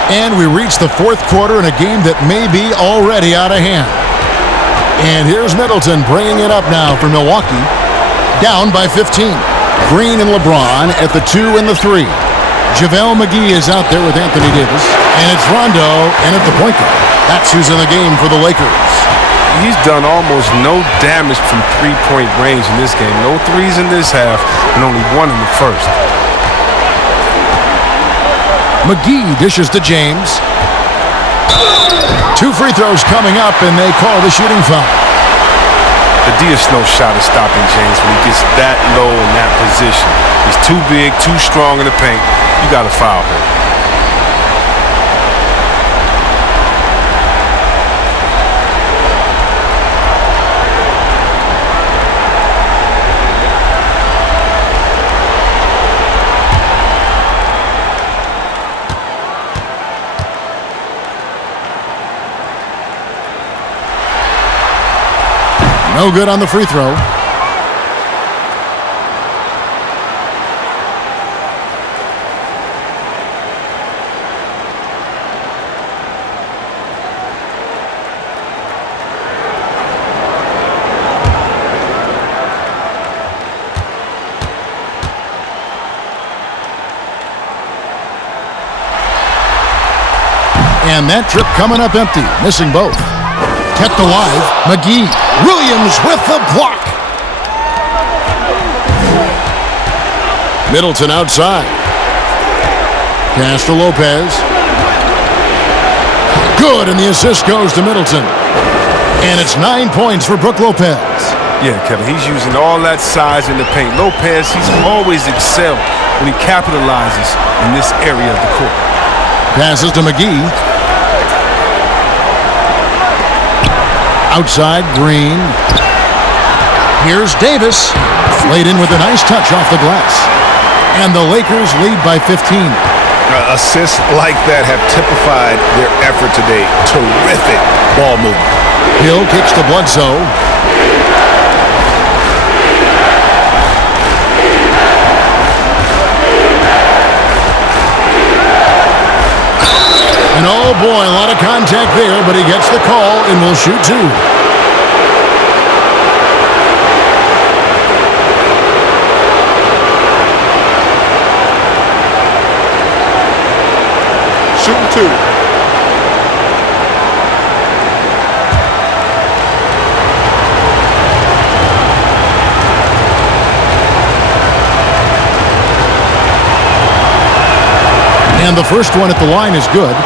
And we reach the fourth quarter in a game that may be already out of hand. And here's Middleton bringing it up now for Milwaukee. Down by 15. Green and LeBron at the 2 and the 3. JaVale McGee is out there with Anthony Davis. And it's Rondo and at the point guard. That's who's in the game for the Lakers. He's done almost no damage from three-point range in this game. No threes in this half and only one in the first. McGee dishes to James. 2 free throws coming up, and they call the shooting foul. The Diaz no shot is stopping James when he gets that low in that position. He's too big, too strong in the paint. You got to foul him. No good on the free throw. And that trip coming up empty, missing both. Kept alive, McGee. Williams with the block. Middleton outside. Pass to Lopez. Good, and the assist goes to Middleton. And it's 9 points for Brook Lopez. Yeah, Kevin, he's using all that size in the paint. Lopez, he's always excelled when he capitalizes in this area of the court. Passes to McGee. Outside, Green. Here's Davis. Laid in with a nice touch off the glass. And the Lakers lead by 15. Assists like that have typified their effort today. Terrific ball movement. Hill kicks to Bledsoe. And oh boy, a lot of contact there, but he gets the call and will shoot 2. Shooting 2. And the first one at the line is good.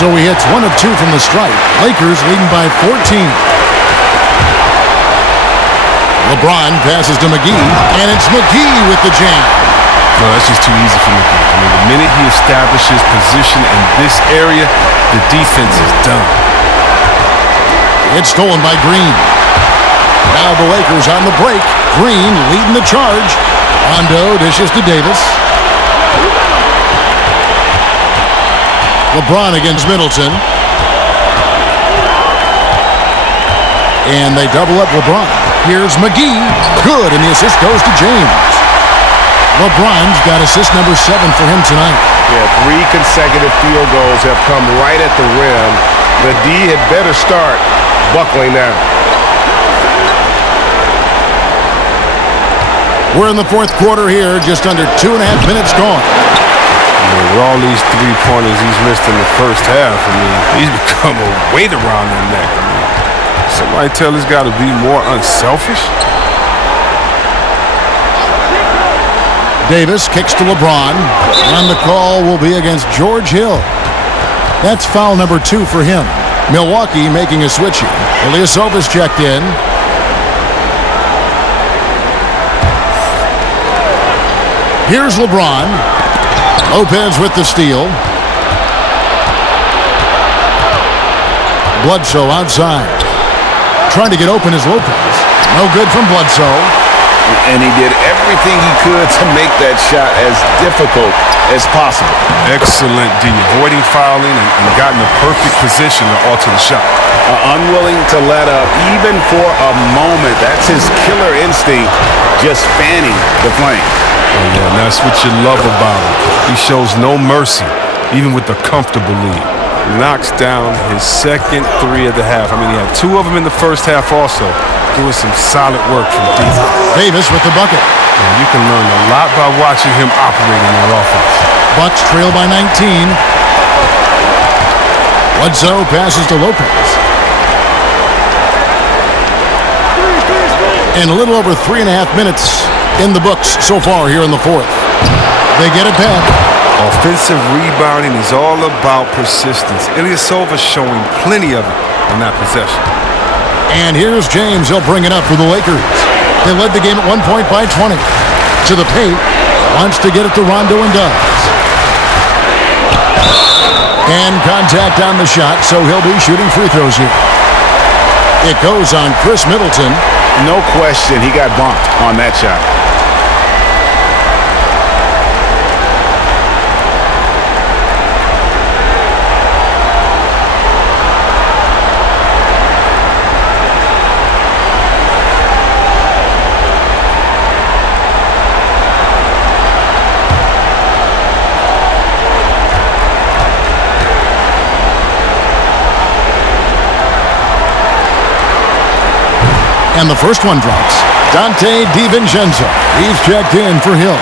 So he hits 1 of 2 from the stripe. Lakers leading by 14. LeBron passes to McGee, and it's McGee with the jam. No, that's just too easy for McGee. I mean, the minute he establishes position in this area, the defense is done. It's stolen by Green. Now the Lakers on the break. Green leading the charge. Rondo dishes to Davis. LeBron against Middleton. And they double up LeBron. Here's McGee. Good, and the assist goes to James. LeBron's got assist number 7 for him tonight. Yeah, 3 consecutive field goals have come right at the rim. The D had better start buckling down. We're in the fourth quarter here, just under 2.5 minutes gone. With all these three-pointers he's missed in the first half, I mean, he's become a weight around their neck. I mean, somebody tell he's got to be more unselfish. Davis kicks to LeBron, and the call will be against George Hill. That's foul number 2 for him. Milwaukee making a switch here. Ilyasova's checked in. Here's LeBron. Lopez with the steal. Bledsoe outside. Trying to get open is Lopez. No good from Bledsoe. and he did everything he could to make that shot as difficult as possible. Excellent D, avoiding fouling and got in the perfect position to alter the shot. Unwilling to let up even for a moment. That's his killer instinct, just fanning the flame. Oh, yeah, and that's what you love about him. He shows no mercy, even with the comfortable lead. Knocks down his second three of the half. I mean, he had two of them in the first half also. Doing some solid work from deep. Davis with the bucket. Yeah, you can learn a lot by watching him operate in that offense. Bucks trail by 19. Bledsoe passes to Lopez. And a little over 3.5 minutes in the books so far here in the fourth. They get it back. Offensive rebounding is all about persistence. Ilyasova showing plenty of it on that possession. And here's James. He'll bring it up for the Lakers. They led the game at 1 point by 20. To the paint. Wants to get it to Rondo and does. And contact on the shot, so he'll be shooting free throws here. It goes on Chris Middleton. No question, he got bumped on that shot. And the first one drops. Dante DiVincenzo. He's checked in for Hill.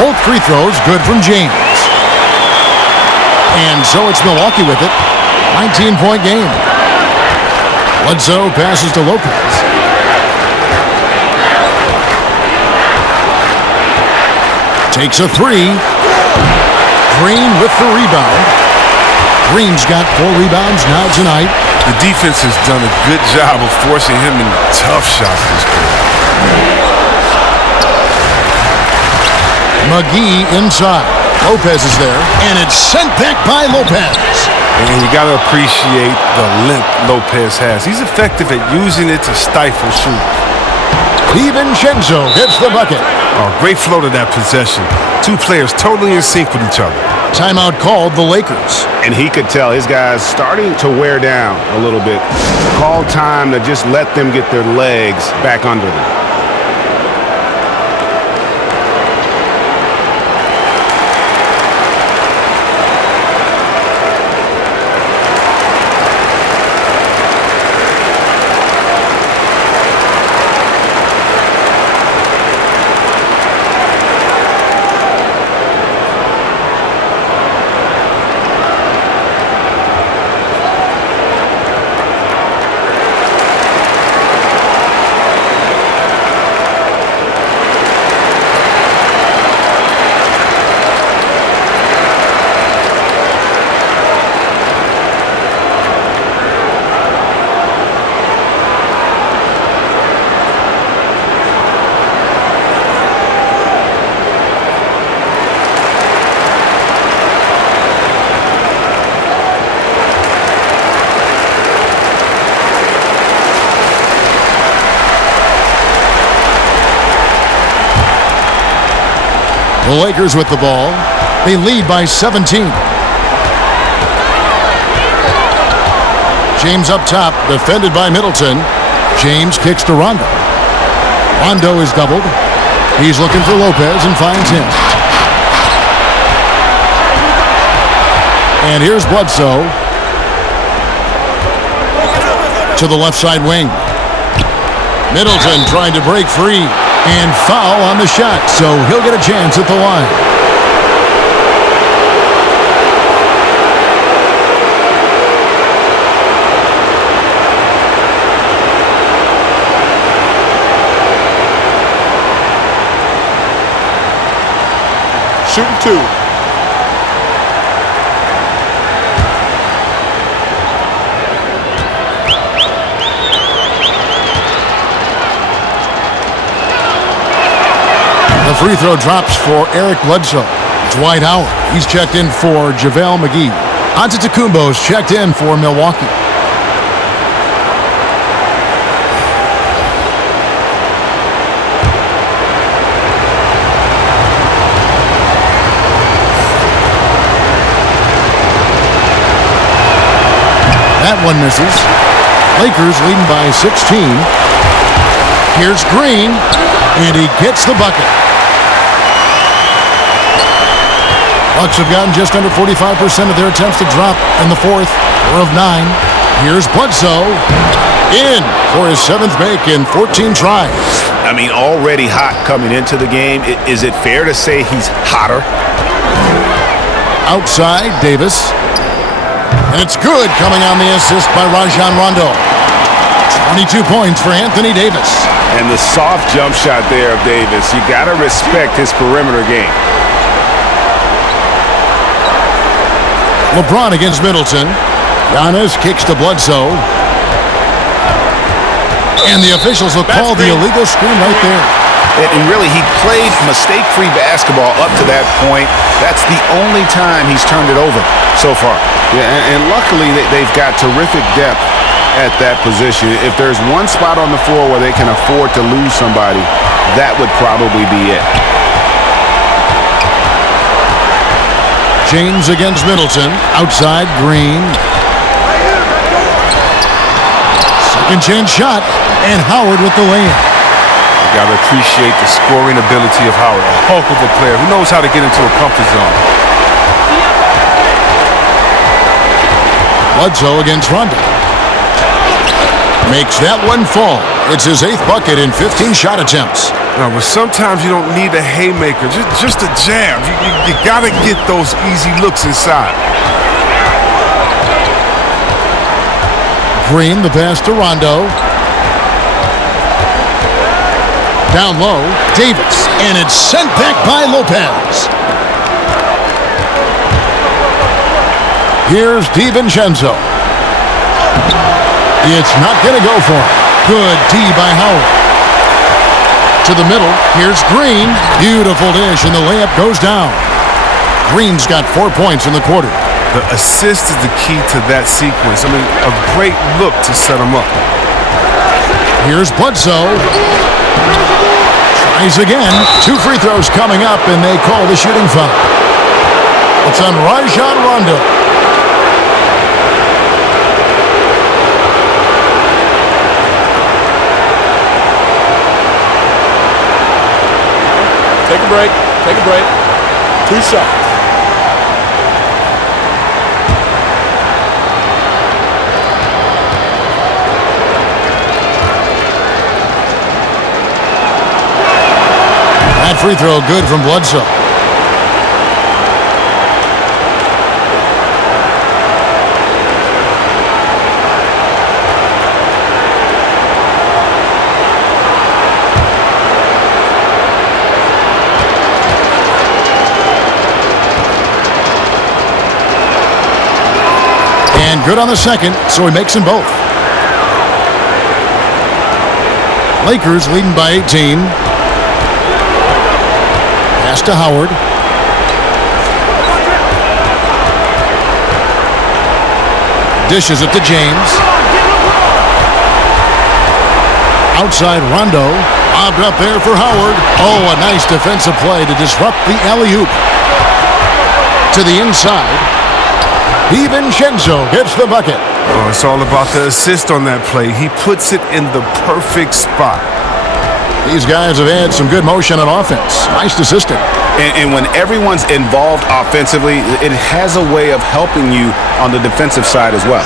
Both free throws good from James. And so it's Milwaukee with it. 19-point game. Bledsoe passes to Lopez. Takes a three. Green with the rebound. Green's got 4 rebounds now tonight. The defense has done a good job of forcing him into tough shots this quarter. McGee inside. Lopez is there, and it's sent back by Lopez. And you got to appreciate the length Lopez has. He's effective at using it to stifle shooters. DiVincenzo gets the bucket. Oh, great flow to that possession. Two players totally in sync with each other. Timeout called the Lakers. And he could tell his guys starting to wear down a little bit. Call time to just let them get their legs back under them. The Lakers with the ball. They lead by 17. James up top, defended by Middleton. James kicks to Rondo. Rondo is doubled. He's looking for Lopez and finds him. And here's Bledsoe to the left side wing. Middleton trying to break free. And foul on the shot, so he'll get a chance at the line. Shooting 2. free throw drops for Eric Bledsoe. Dwight Howard, he's checked in for JaVale McGee. Antetokounmpo's checked in for Milwaukee. That one misses. Lakers leading by 16. Here's Green, and he gets the bucket. Bucks have gotten just under 45% of their attempts to drop in the fourth, 4 of 9. Here's Bledsoe, in for his 7th make in 14 tries. I mean, already hot coming into the game. Is it fair to say he's hotter? Outside, Davis. And it's good, coming on the assist by Rajon Rondo. 22 points for Anthony Davis. And the soft jump shot there of Davis. You got to respect his perimeter game. LeBron against Middleton. Giannis kicks to Bledsoe. And the officials will call the illegal screen right there. And really, he played mistake-free basketball up to that point. That's the only time he's turned it over so far. Yeah, and luckily they've got terrific depth at that position. If there's one spot on the floor where they can afford to lose somebody, that would probably be it. James against Middleton. Outside, Green. Second chance shot, and Howard with the layup. You got to appreciate the scoring ability of Howard. A hulk of a player who knows how to get into a comfort zone. Bledsoe against Rondo. Makes that one fall. It's his 8th bucket in 15 shot attempts. No, but sometimes you don't need a haymaker, just a jam. You got to get those easy looks inside. Green, the pass to Rondo. Down low, Davis, and it's sent back by Lopez. Here's DiVincenzo. It's not going to go for him. Good D by Howard. To the middle, here's Green. Beautiful dish, and the layup goes down. Green's got 4 points in the quarter. The assist is the key to that sequence. I mean, a great look to set him up. Here's Bledsoe. Tries again. 2 free throws coming up, and they call the shooting foul. It's on Rajon Rondo. Take a break. Take a break. 2 shots. That free throw good from Bledsoe. And good on the second, so he makes them both. Lakers leading by 18. Pass to Howard. Dishes it to James. Outside Rondo. Lobbed up there for Howard. Oh, a nice defensive play to disrupt the alley-oop. To the inside. DiVincenzo gets the bucket. Oh, it's all about the assist on that play. He puts it in the perfect spot. These guys have had some good motion on offense. Nice assistant. And when everyone's involved offensively, it has a way of helping you on the defensive side as well.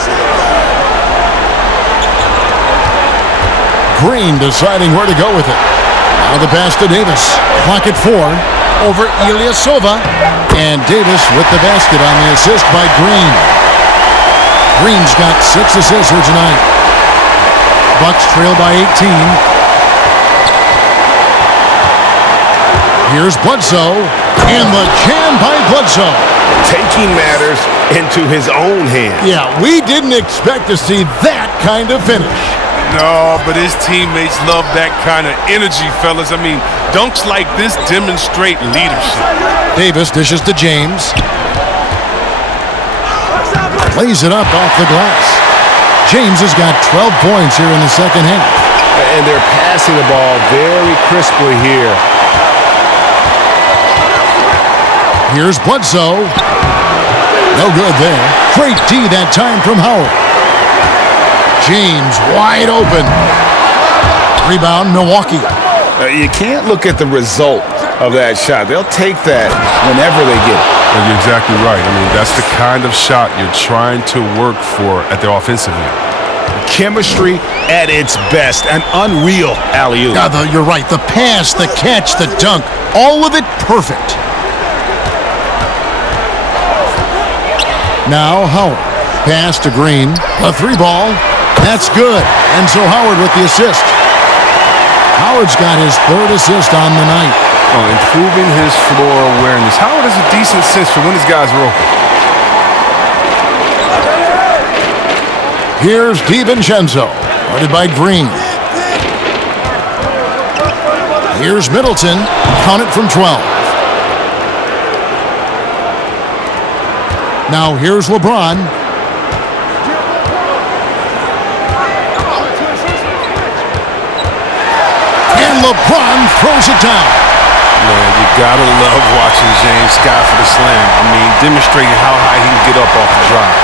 Green deciding where to go with it. Now the pass to Davis. Clock at 4. Over Ilyasova. And Davis with the basket on the assist by Green. Green's got 6 assists here tonight. Bucks trail by 18. Here's Bledsoe, and the jam by Bledsoe. Taking matters into his own hands. Yeah, we didn't expect to see that kind of finish. No, but his teammates love that kind of energy, fellas. I mean, Dunks like this demonstrate leadership. Davis dishes to James. Lays it up off the glass. James has got 12 points here in the second half. And they're passing the ball very crisply here. Here's Bledsoe. No good there. Great D that time from Howard. James wide open. Rebound, Milwaukee. You can't look at the result of that shot. They'll take that whenever they get it. Well, you're exactly right. I mean, that's the kind of shot you're trying to work for at the offensive end. Chemistry at its best. An unreal alley-oop. You're right. The pass, the catch, the dunk, all of it perfect. Now Howard. Pass to Green. A three ball. That's good. And so Howard with the assist. Howard's got his third assist on the night. Improving his floor awareness. Howard has a decent sense for when his guys are open. Here's DiVincenzo, guarded by Green. Here's Middleton, count it from 12. Now here's LeBron. And LeBron throws it down. Man, you gotta love watching James Scott for the slam. I mean, demonstrating how high he can get up off the drive.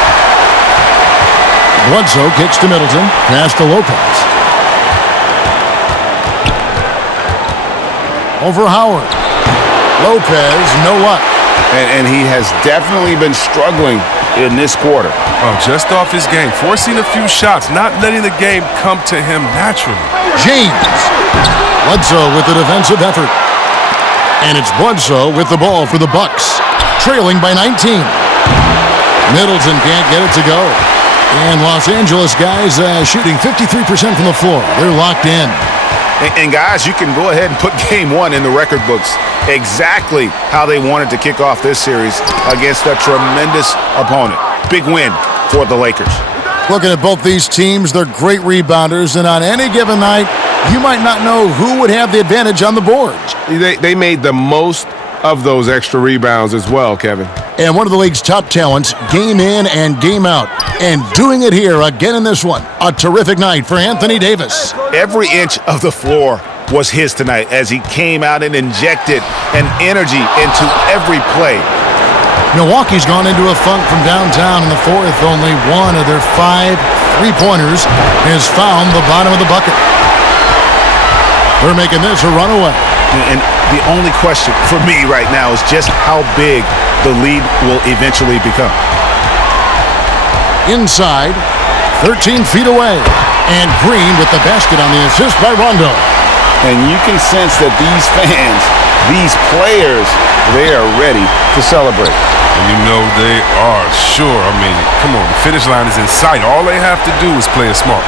Bledsoe kicks to Middleton, pass to Lopez. Over Howard. Lopez, no luck. And he has definitely been struggling in this quarter. Just off his game, forcing a few shots, not letting the game come to him naturally. James. Bledsoe with the defensive effort. And it's Bledsoe with the ball for the Bucks, trailing by 19. Middleton can't get it to go. And Los Angeles guys shooting 53% from the floor. They're locked in. And guys, you can go ahead and put game one in the record books. Exactly how they wanted to kick off this series against a tremendous opponent. Big win for the Lakers. Looking at both these teams, they're great rebounders, and on any given night, you might not know who would have the advantage on the boards. They made the most of those extra rebounds as well, Kevin. And one of the league's top talents, game in and game out. And doing it here again in this one. A terrific night for Anthony Davis. Every inch of the floor was his tonight as he came out and injected an energy into every play. Milwaukee's gone into a funk from downtown in the fourth. Only one of their 5 3-pointers has found the bottom of the bucket. They're making this a runaway. And the only question for me right now is just how big the lead will eventually become. Inside, 13 feet away. And Green with the basket on the assist by Rondo. And you can sense that these fans, these players, they are ready to celebrate. And you know they are, sure. I mean, come on, the finish line is in sight. All they have to do is play it smart.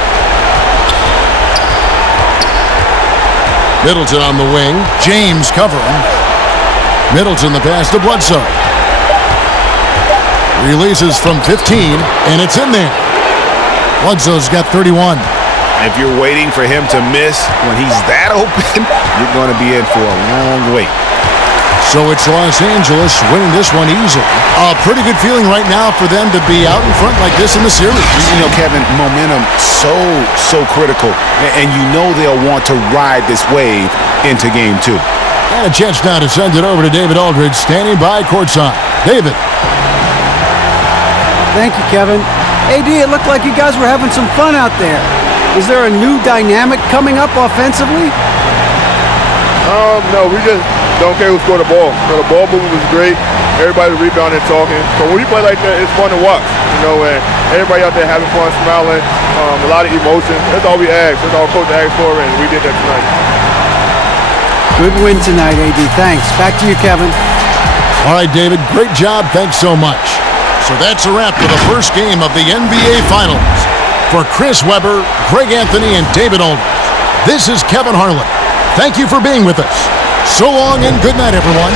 Middleton on the wing. James covering. Middleton the pass to Bledsoe. Releases from 15, and it's in there. Bledsoe's got 31. If you're waiting for him to miss when he's that open, you're going to be in for a long wait. So it's Los Angeles winning this one easily. A pretty good feeling right now for them to be out in front like this in the series. You know, Kevin, momentum so critical. And you know they'll want to ride this wave into game 2. And a chance now to send it over to David Aldridge, standing by courtside. David. Thank you, Kevin. AD, it looked like you guys were having some fun out there. Is there a new dynamic coming up offensively? No, we just don't care who scored the ball. The ball movement was great. Everybody rebounding and talking. So when we play like that, it's fun to watch. And everybody out there having fun, smiling, a lot of emotion. That's all we asked. That's all coach asked for, and we did that tonight. Good win tonight, AD. Thanks. Back to you, Kevin. All right, David. Great job. Thanks so much. So that's a wrap for the first game of the NBA Finals. For Chris Webber, Greg Anthony, and David Aldridge, this is Kevin Harlan. Thank you for being with us. So long and good night, everyone.